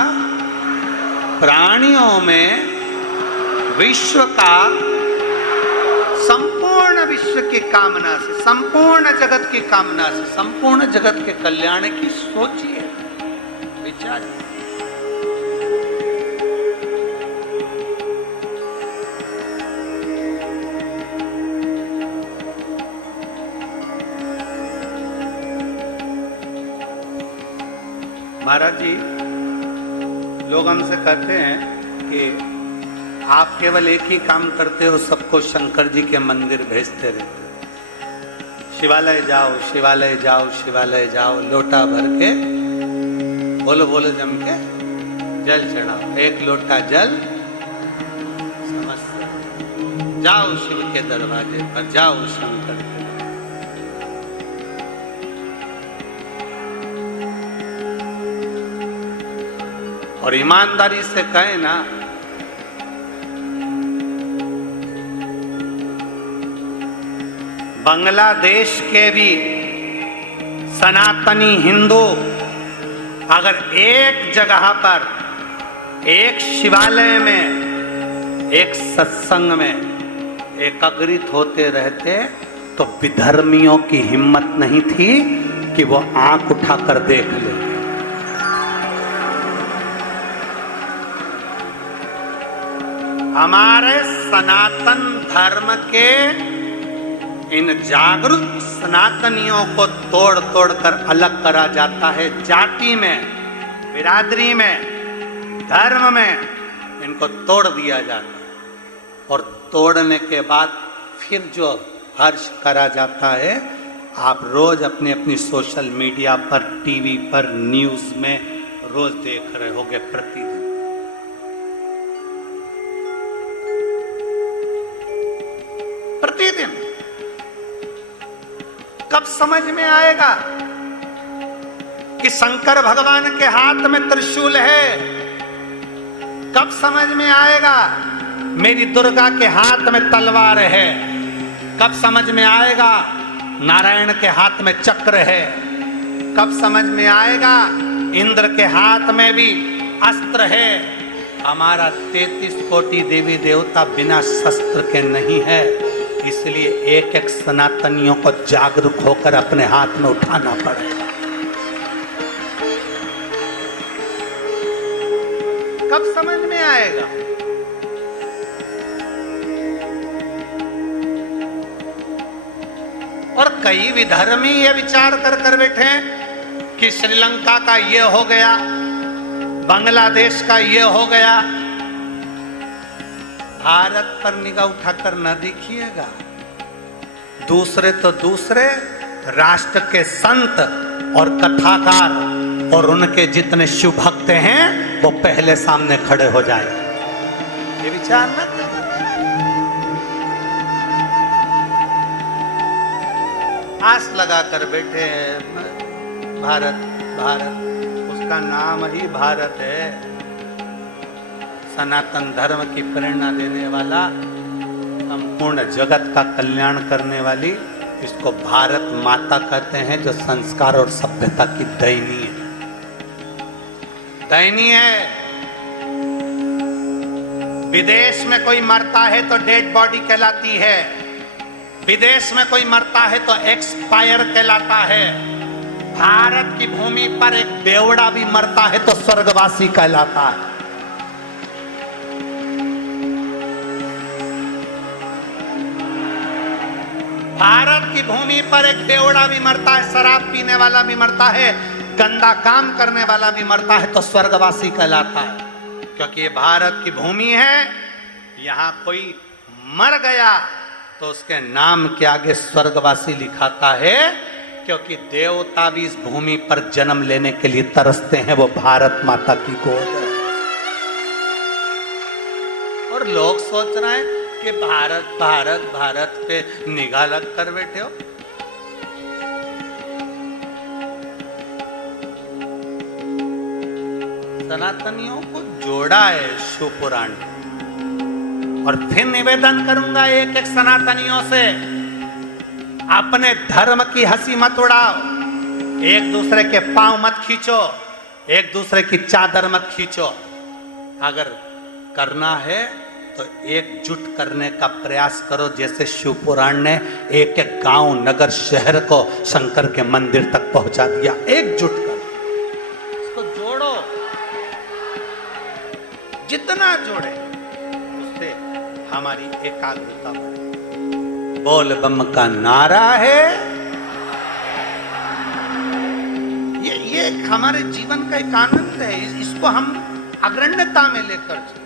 प्राणियों में विश्व का, संपूर्ण विश्व की कामना से, संपूर्ण जगत की कामना से, संपूर्ण जगत के कल्याण की सोचिए, विचारिए। महाराज जी, लोग हमसे कहते हैं कि आप केवल एक ही काम करते हो, सबको शंकर जी के मंदिर भेजते रहते, शिवालय जाओ, शिवालय जाओ, शिवालय जाओ, लोटा भर के बोलो बोलो जम के जल चढ़ाओ, एक लोटा जल समस्त, जाओ शिव के दरवाजे पर, जाओ शंकर के। और ईमानदारी से कहें ना, बांग्लादेश के भी सनातनी हिंदू अगर एक जगह पर, एक शिवालय में, एक सत्संग में एकाग्रित होते रहते तो विधर्मियों की हिम्मत नहीं थी कि वो आंख उठाकर देख ले। हमारे सनातन धर्म के इन जागरूक सनातनियों को तोड़ तोड़ कर अलग करा जाता है, जाति में, बिरादरी में, धर्म में इनको तोड़ दिया जाता है। और तोड़ने के बाद फिर जो हर्ष करा जाता है, आप रोज अपनी अपनी सोशल मीडिया पर, टीवी पर, न्यूज में रोज देख रहे होगे प्रतिदिन। प्रतिदिन कब समझ में आएगा कि शंकर भगवान के हाथ में त्रिशूल है? कब समझ में आएगा मेरी दुर्गा के हाथ में तलवार है? कब समझ में आएगा नारायण के हाथ में चक्र है? कब समझ में आएगा इंद्र के हाथ में भी अस्त्र है? हमारा 33 कोटि देवी देवता बिना शस्त्र के नहीं है, इसलिए एक एक सनातनियों को जागरूक होकर अपने हाथ में उठाना पड़ेगा। कब समझ में आएगा? और कई विधर्मी ये विचार कर बैठे कि श्रीलंका का ये हो गया, बांग्लादेश का ये हो गया। भारत पर निगाह उठाकर न देखिएगा, दूसरे तो दूसरे राष्ट्र के संत और कथाकार और उनके जितने शिव भक्त हैं वो पहले सामने खड़े हो जाएं। ये विचार न करें। आस लगा कर बैठे हैं भारत भारत, उसका नाम ही भारत है। सनातन धर्म की प्रेरणा देने वाला, संपूर्ण जगत का कल्याण करने वाली, इसको भारत माता कहते हैं, जो संस्कार और सभ्यता की दैनी है। दैनी है। विदेश में कोई मरता है तो डेड बॉडी कहलाती है, विदेश में कोई मरता है तो एक्सपायर कहलाता है। भारत की भूमि पर एक बेवड़ा भी मरता है तो स्वर्गवासी कहलाता है। भारत की भूमि पर एक बेवड़ा भी मरता है, शराब पीने वाला भी मरता है, गंदा काम करने वाला भी मरता है तो स्वर्गवासी कहलाता है। क्योंकि ये भारत की भूमि है, यहां कोई मर गया तो उसके नाम के आगे स्वर्गवासी लिखाता है, क्योंकि देवता भी इस भूमि पर जन्म लेने के लिए तरसते हैं। वो भारत माता की गोद है। और लोग सोच रहे हैं कि भारत भारत भारत पे निगाह लग कर बैठे हो। सनातनियों को जोड़ा है शिव पुराण। और फिर निवेदन करूंगा एक एक सनातनियों से, अपने धर्म की हंसी मत उड़ाओ, एक दूसरे के पांव मत खींचो, एक दूसरे की चादर मत खींचो। अगर करना है तो एकजुट करने का प्रयास करो, जैसे शिव पुराण ने एक एक गांव नगर शहर को शंकर के मंदिर तक पहुंचा दिया। एकजुट करो, इसको जोड़ो, जितना जोड़े उससे हमारी एकाग्रता बढ़े। बोल बम का नारा है, ये हमारे जीवन का एक आनंद है। इसको हम अग्रण्यता में लेकर चले।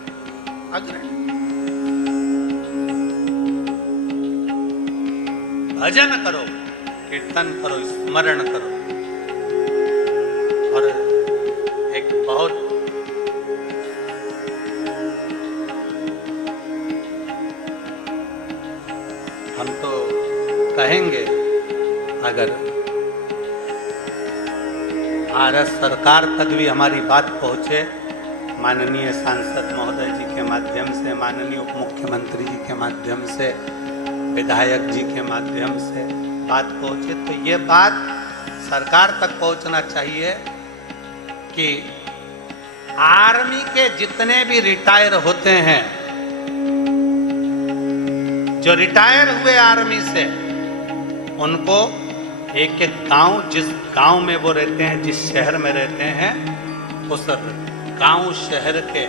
अग्रण्य भजन करो, कीर्तन करो, स्मरण करो। और एक बहुत हम तो कहेंगे, अगर भारत सरकार तक भी हमारी बात पहुंचे, माननीय सांसद महोदय जी के माध्यम से, माननीय उप मुख्यमंत्री जी के माध्यम से, विधायक जी के माध्यम से बात पहुंचे, तो ये बात सरकार तक पहुंचना चाहिए कि आर्मी के जितने भी रिटायर होते हैं, जो रिटायर हुए आर्मी से, उनको एक एक गांव, जिस गांव में वो रहते हैं, जिस शहर में रहते हैं, उस गांव शहर के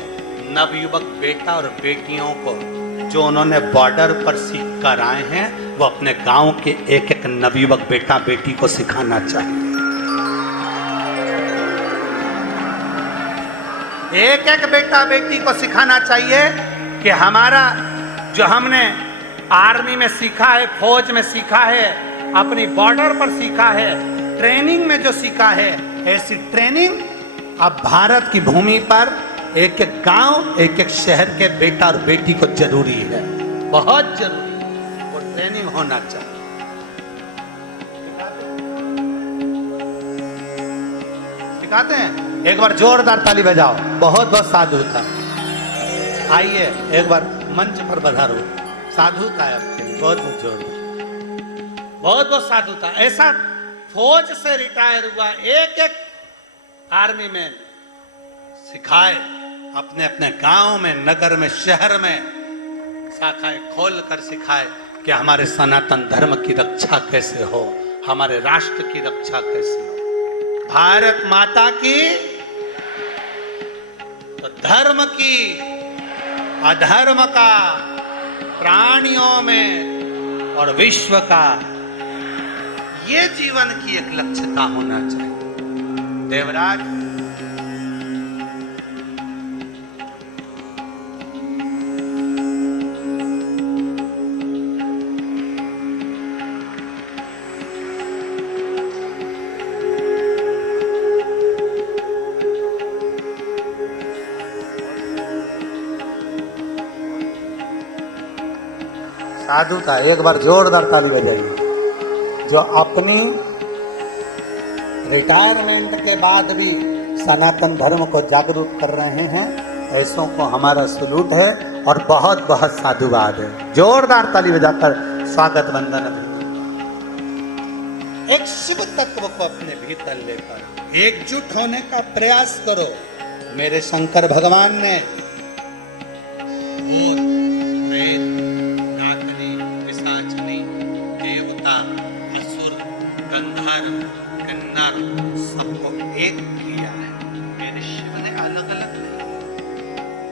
नवयुवक बेटा और बेटियों को, जो उन्होंने बॉर्डर पर सीख कर आए हैं, वो अपने गांव के एक एक नवयुवक बेटा बेटी को सिखाना चाहिए। एक एक बेटा बेटी को सिखाना चाहिए कि हमारा जो हमने आर्मी में सीखा है, फौज में सीखा है, अपनी बॉर्डर पर सीखा है, ट्रेनिंग में जो सीखा है, ऐसी ट्रेनिंग अब भारत की भूमि पर एक एक गांव, एक एक शहर के बेटा और बेटी को जरूरी है, बहुत जरूरी है। वो ट्रेनिंग होना चाहिए। सिखाते हैं? एक बार जोरदार ताली बजाओ। बहुत बहुत साधु था। आइए एक बार मंच पर पधारो। साधु था आपके लिए, बहुत बहुत जोरदार, बहुत बहुत साधु था। ऐसा फौज से रिटायर हुआ, एक एक आर्मी मैन सिखाए, अपने अपने गांव में, नगर में, शहर में शाखाएं खोल कर सिखाए कि हमारे सनातन धर्म की रक्षा कैसे हो, हमारे राष्ट्र की रक्षा कैसे हो। भारत माता की तो धर्म की, अधर्म का, प्राणियों में और विश्व का, ये जीवन की एक लक्ष्यता होना चाहिए। देवराज साधु था। एक बार जोरदार ताली बजाइए। जो अपनी रिटायरमेंट के बाद भी सनातन धर्म को जागरूक कर रहे हैं, ऐसों को हमारा सलूट है और बहुत बहुत साधुवाद है। जोरदार ताली बजाकर स्वागत वंदन अभिनंदन। एक शिव तत्व को अपने भीतर लेकर एकजुट होने का प्रयास करो। मेरे शंकर भगवान ने भूत, प्रेत, डाकनी, पिशाचनी, देवता, असुर, गंधर्व, किन्नर सबको एक किया है। मेरे शिव ने अलग अलग नहीं,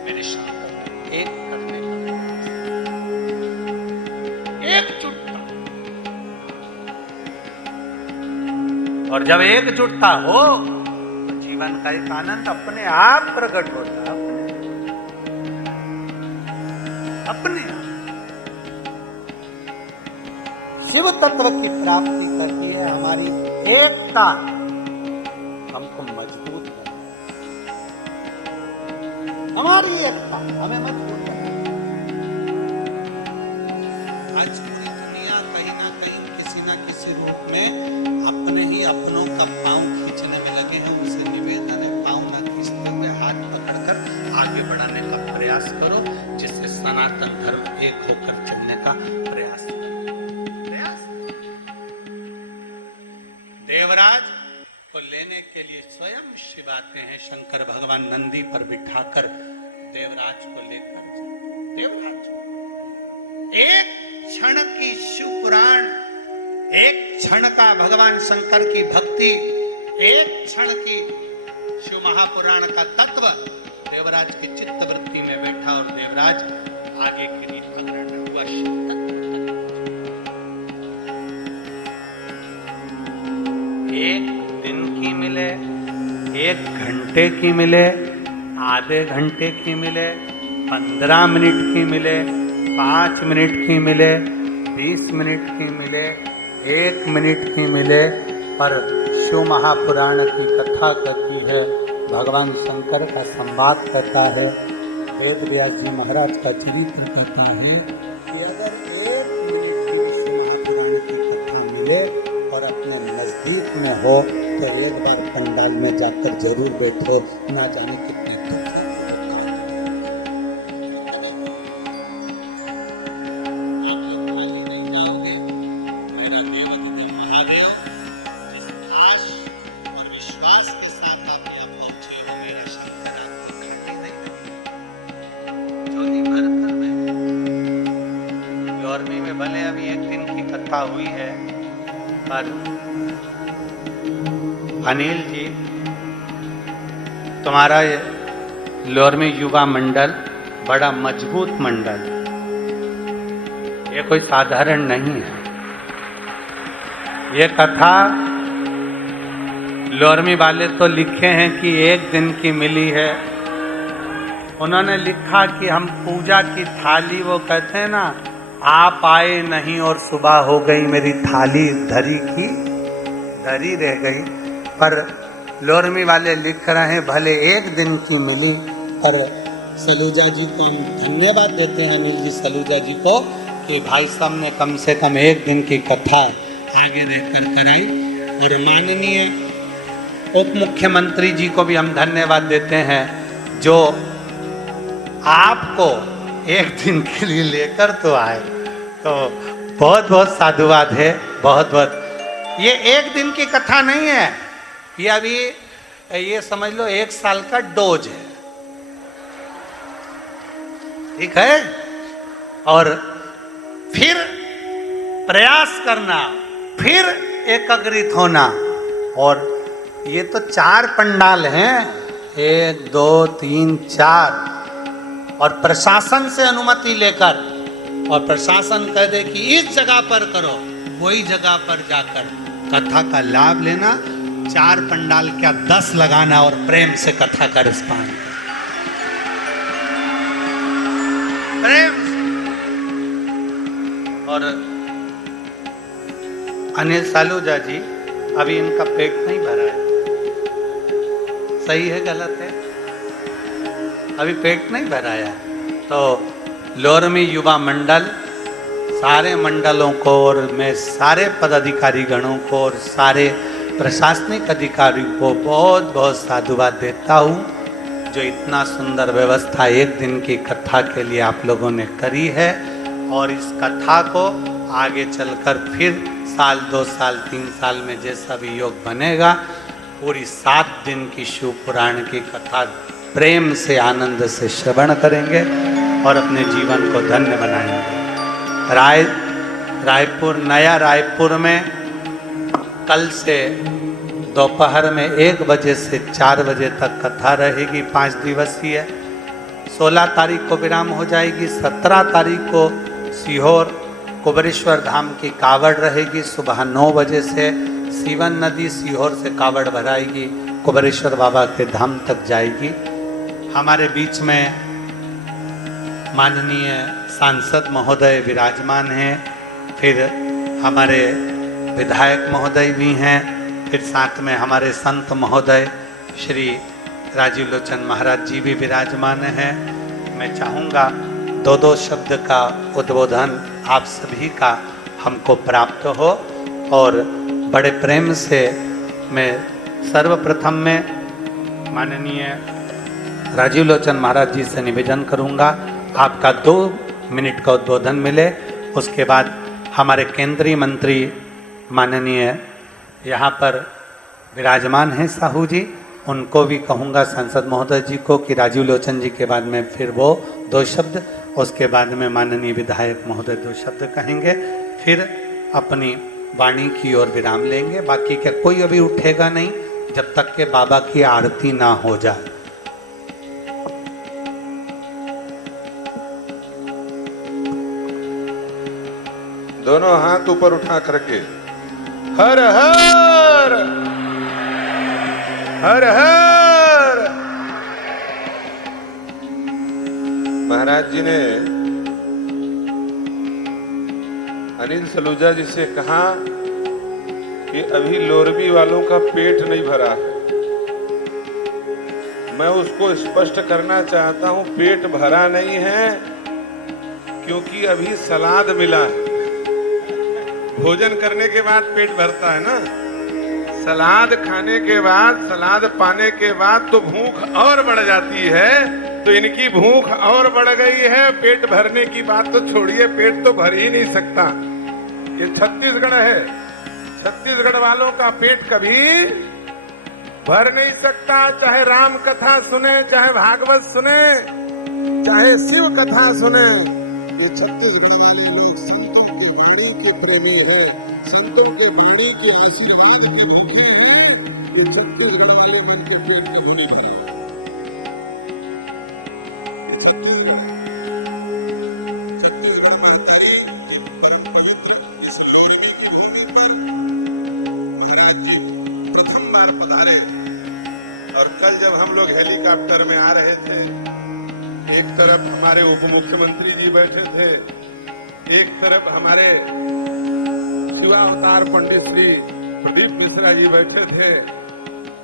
मेरे शंकर एक करने का एकजुटता। और जब एकजुटता हो तो जीवन का एक आनंद अपने आप प्रकट होता है, अपने शिव तत्व की प्राप्ति करती है हमारी एकता, हमको मजबूत है, हमारी एकता हमें मजबूत है। आज पूरी दुनिया कहीं ना कहीं किसी ना किसी रूप में अपने ही अपनों का पांव खींचने में लगे हैं। उसे निवेदन है, पांव ना खींचते हुए हाथ पकड़कर आगे बढ़ाने का प्रयास करो, जिससे सनातन धर्म एक होकर चलने का प्रयास करो। देवराज को लेने के लिए स्वयं शिव आते हैं। शंकर भगवान नंदी पर बिठाकर देवराज को लेकर जाते। देवराज एक क्षण की शिव पुराण, एक क्षण का भगवान शंकर की भक्ति, एक क्षण की शिव महापुराण का तत्व देवराज की चित्त वृत्ति में बैठा और देवराज आगे के लिए अग्रसर हुआ। एक दिन की मिले, एक घंटे की मिले, आधे घंटे की मिले, 15 मिनट की मिले, 5 मिनट की मिले, 20 मिनट की मिले, 1 मिनट की मिले, पर शिव महापुराण की कथा कहती है, भगवान शंकर का संवाद कहता है, वेद व्यास जी महाराज का चरित्र कहता है कि अगर 1 मिनट की शिव महापुराण की कथा मिले और अपने नजदीक में हो तो एक बार पंडाल में जाकर जरूर बैठो, ना जाने कितने दुख नहीं जाओगे। मेरा देवदेव महादेव जिस आश और विश्वास के साथ आप यहाँ पहुंचे हो, मेरा शंकर आपको खाली नहीं लगेगा। ज्योति भरकर में गर्मी में भले अभी 1 दिन की कथा हुई है, पर अनिल जी तुम्हारा लोरमी युवा मंडल बड़ा मजबूत मंडल, ये कोई साधारण नहीं है। ये कथा लोरमी वाले तो लिखे हैं कि 1 दिन की मिली है। उन्होंने लिखा कि हम पूजा की थाली, वो कहते हैं ना, आप आए नहीं और सुबह हो गई, मेरी थाली धरी की धरी रह गई। पर लोरमी वाले लिख रहे हैं भले 1 दिन की मिली, पर सलूजा जी को हम धन्यवाद देते हैं, अनिल जी सलूजा जी को, कि भाई साहब ने कम से कम 1 दिन की कथा आगे रहकर कराई। और माननीय उप मुख्यमंत्री जी को भी हम धन्यवाद देते हैं, जो आपको 1 दिन के लिए लेकर तो आए। तो बहुत बहुत साधुवाद है, बहुत बहुत। ये 1 दिन की कथा नहीं है, ये अभी ये समझ लो 1 साल का डोज है, ठीक है। और फिर प्रयास करना, फिर एकाग्रित होना। और ये तो 4 पंडाल हैं, 1 2 3 4, और प्रशासन से अनुमति लेकर, और प्रशासन कह दे कि इस जगह पर करो, वही जगह पर जाकर कथा का लाभ लेना। 4 पंडाल क्या 10 लगाना और प्रेम से कथा का रिस्पान, प्रेम से। और अनिल सालूजा जी, अभी इनका पेट नहीं भरा है, सही है गलत है? अभी पेट नहीं भराया। तो लोरमी युवा मंडल सारे मंडलों को और मैं सारे पदाधिकारी गणों को और सारे प्रशासनिक अधिकारियों को बहुत बहुत साधुवाद देता हूँ, जो इतना सुंदर व्यवस्था एक दिन की कथा के लिए आप लोगों ने करी है। और इस कथा को आगे चलकर फिर साल 2 साल 3 साल में जैसा भी योग बनेगा, पूरी 7 दिन की शिव पुराण की कथा प्रेम से आनंद से श्रवण करेंगे और अपने जीवन को धन्य बनाएंगे। रायपुर नया रायपुर में कल से दोपहर में 1 बजे से 4 बजे तक कथा रहेगी, 5 दिवसीय। 16 तारीख को विराम हो जाएगी। 17 तारीख को सीहोर कुबेरेश्वर धाम की कावड़ रहेगी, सुबह 9 बजे से सीवन नदी सीहोर से कावड़ भराएगी, कुबेरेश्वर बाबा के धाम तक जाएगी। हमारे बीच में माननीय सांसद महोदय विराजमान हैं, फिर हमारे विधायक महोदय भी हैं, फिर साथ में हमारे संत महोदय श्री राजीव लोचन महाराज जी भी विराजमान हैं। मैं चाहूँगा 2-2 शब्द का उद्बोधन आप सभी का हमको प्राप्त हो, और बड़े प्रेम से मैं सर्वप्रथम में माननीय राजीव लोचन महाराज जी से निवेदन करूंगा आपका 2 मिनट का उद्बोधन मिले। उसके बाद हमारे केंद्रीय मंत्री माननीय यहाँ पर विराजमान हैं साहू जी, उनको भी कहूँगा सांसद महोदय जी को कि राजीव लोचन जी के बाद में फिर वो 2 शब्द, उसके बाद में माननीय विधायक महोदय 2 शब्द कहेंगे, फिर अपनी वाणी की ओर विराम लेंगे। बाकी का कोई अभी उठेगा नहीं जब तक के बाबा की आरती ना हो जाए। दोनों हाथ ऊपर उठा करके हर हर हर हर। महाराज जी ने अनिल सलूजा जी से कहा कि अभी लोरबी वालों का पेट नहीं भरा है। मैं उसको स्पष्ट करना चाहता हूं, पेट भरा नहीं है क्योंकि अभी सलाद मिला है। भोजन करने के बाद पेट भरता है ना, सलाद खाने के बाद, सलाद पाने के बाद तो भूख और बढ़ जाती है। तो इनकी भूख और बढ़ गई है, पेट भरने की बात तो छोड़िए, पेट तो भर ही नहीं सकता। ये छत्तीसगढ़ है, छत्तीसगढ़ वालों का पेट कभी भर नहीं सकता। चाहे राम कथा सुने, चाहे भागवत सुने, चाहे शिव कथा सुने, ये छत्तीसगढ़ वाले लोग संतों के वाणी के प्रेमी है, संतों के वाणी के आशीर्वाद के भूखे हैं। ये छत्तीसगढ़ वाले मन के पेट की भूमि है। छत्तीसगढ़ में हरी परम पवित्र इस लोरबी की भूमि पर महाराज जी प्रथम बार पधारे। और कल जब हम लोग हेलीकॉप्टर में आ रहे थे, एक तरफ हमारे उप मुख्यमंत्री जी बैठे थे, एक तरफ हमारे शिवावतार पंडित श्री प्रदीप मिश्रा जी बैठे थे।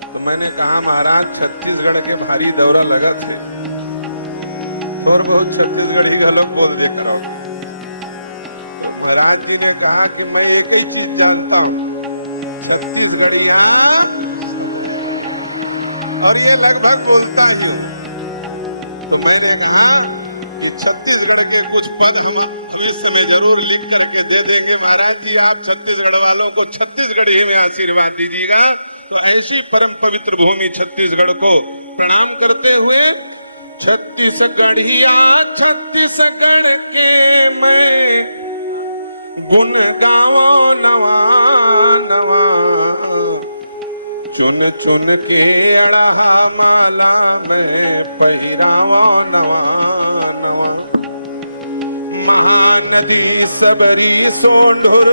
तो मैंने कहा महाराज छत्तीसगढ़ के भारी दौरा लगा थे, और बहुत छत्तीसगढ़ी गलत बोल देता हूँ। महाराज जी ने कहा कि मैं एक ही चीज जानता हूँ, छत्तीसगढ़िया, और ये लगभग बोलता है। तो मैंने कहा कि छत्तीसगढ़ के कुछ पद हम इस समय जरूर लिख करके दे देंगे। महाराज जी आप छत्तीसगढ़ वालों को छत्तीसगढ़ी में आशीर्वाद दीजिएगा। तो ऐसी परम पवित्र भूमि छत्तीसगढ़ को प्रणाम करते हुए, छत्तीसगढ़िया छत्तीसगढ़ के मैं गुण गाओ नवा नवा, चुन चुन के अड़हा माला में पहिरावा नवा। महानदी सबरी सोंढुर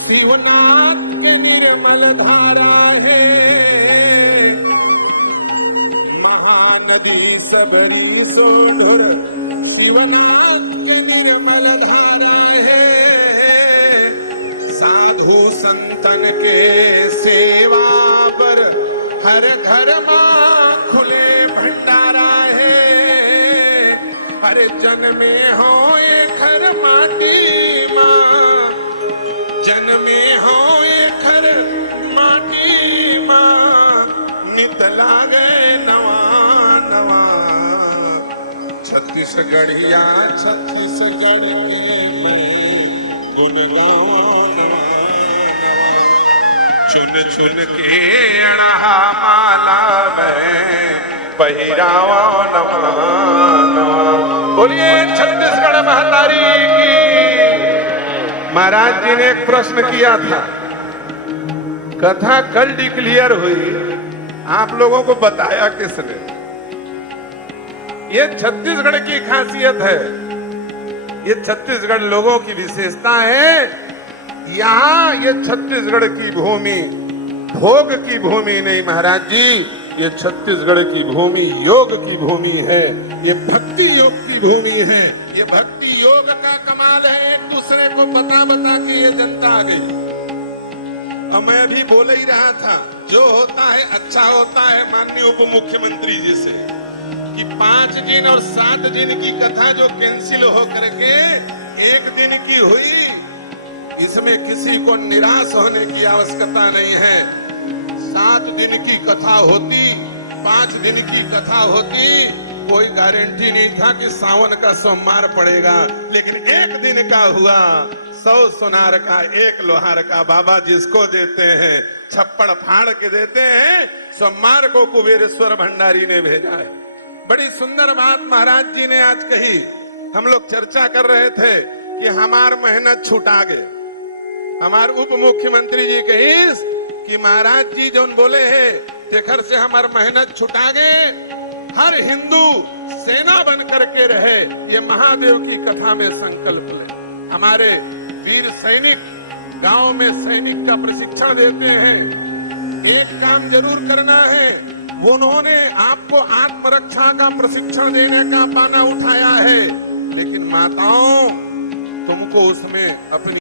शिवनाथ के निर्मल धारा है। महानदी सबरी सोंढुर शिवनाथ के निर्मल धारा है। साधु संतन के सेवा पर हर घर मां खुले भंडारा है। हर जन में हो ये घर माटी मां छत्तीसगढ़िया छत्तीसगढ़ के गुण गावन चुन चुन के अणहा माला में पहिरावा नवा नवा। बोलिए छत्तीसगढ़ महतारी की। महाराज जी ने एक प्रश्न किया था, कथा कल डिक्लेयर हुई, आप लोगों को बताया किसने? ये छत्तीसगढ़ की खासियत है, ये छत्तीसगढ़ लोगों की विशेषता है। यहाँ ये छत्तीसगढ़ की भूमि भोग की भूमि नहीं महाराज जी, ये छत्तीसगढ़ की भूमि योग की भूमि है, ये भक्ति योग की भूमि है। ये भक्ति योग का कमाल है, एक दूसरे को बता बता के ये जनता आ गई। और मैं भी बोल ही रहा था, जो होता है अच्छा होता है। माननीय उप मुख्यमंत्री जी से कि 5 दिन और 7 दिन की कथा जो कैंसिल हो करके 1 दिन की हुई, इसमें किसी को निराश होने की आवश्यकता नहीं है। 7 दिन की कथा होती, 5 दिन की कथा होती, कोई गारंटी नहीं था कि सावन का सोमवार पड़ेगा, लेकिन 1 दिन का हुआ। 100 सुनार का 1 लोहार का बाबा जिसको देते हैं छप्पड़ फाड़ के देते हैं। सोमवार को कुबेरेश्वर भंडारी ने भेजा है। बड़ी सुंदर बात महाराज जी ने आज कही। हम लोग चर्चा कर रहे थे कि हमार मेहनत छुटा गए। हमार उप मुख्यमंत्री जी कही कि महाराज जी जो बोले हैं तेखर से हमार मेहनत छुटा गए। हर हिंदू सेना बन करके रहे, ये महादेव की कथा में संकल्प ले। हमारे वीर सैनिक गांव में सैनिक का प्रशिक्षण देते हैं। एक काम जरूर करना है, उन्होंने आपको आत्मरक्षा का प्रशिक्षण देने का पाना उठाया है, लेकिन माताओं तुमको उसमें अपनी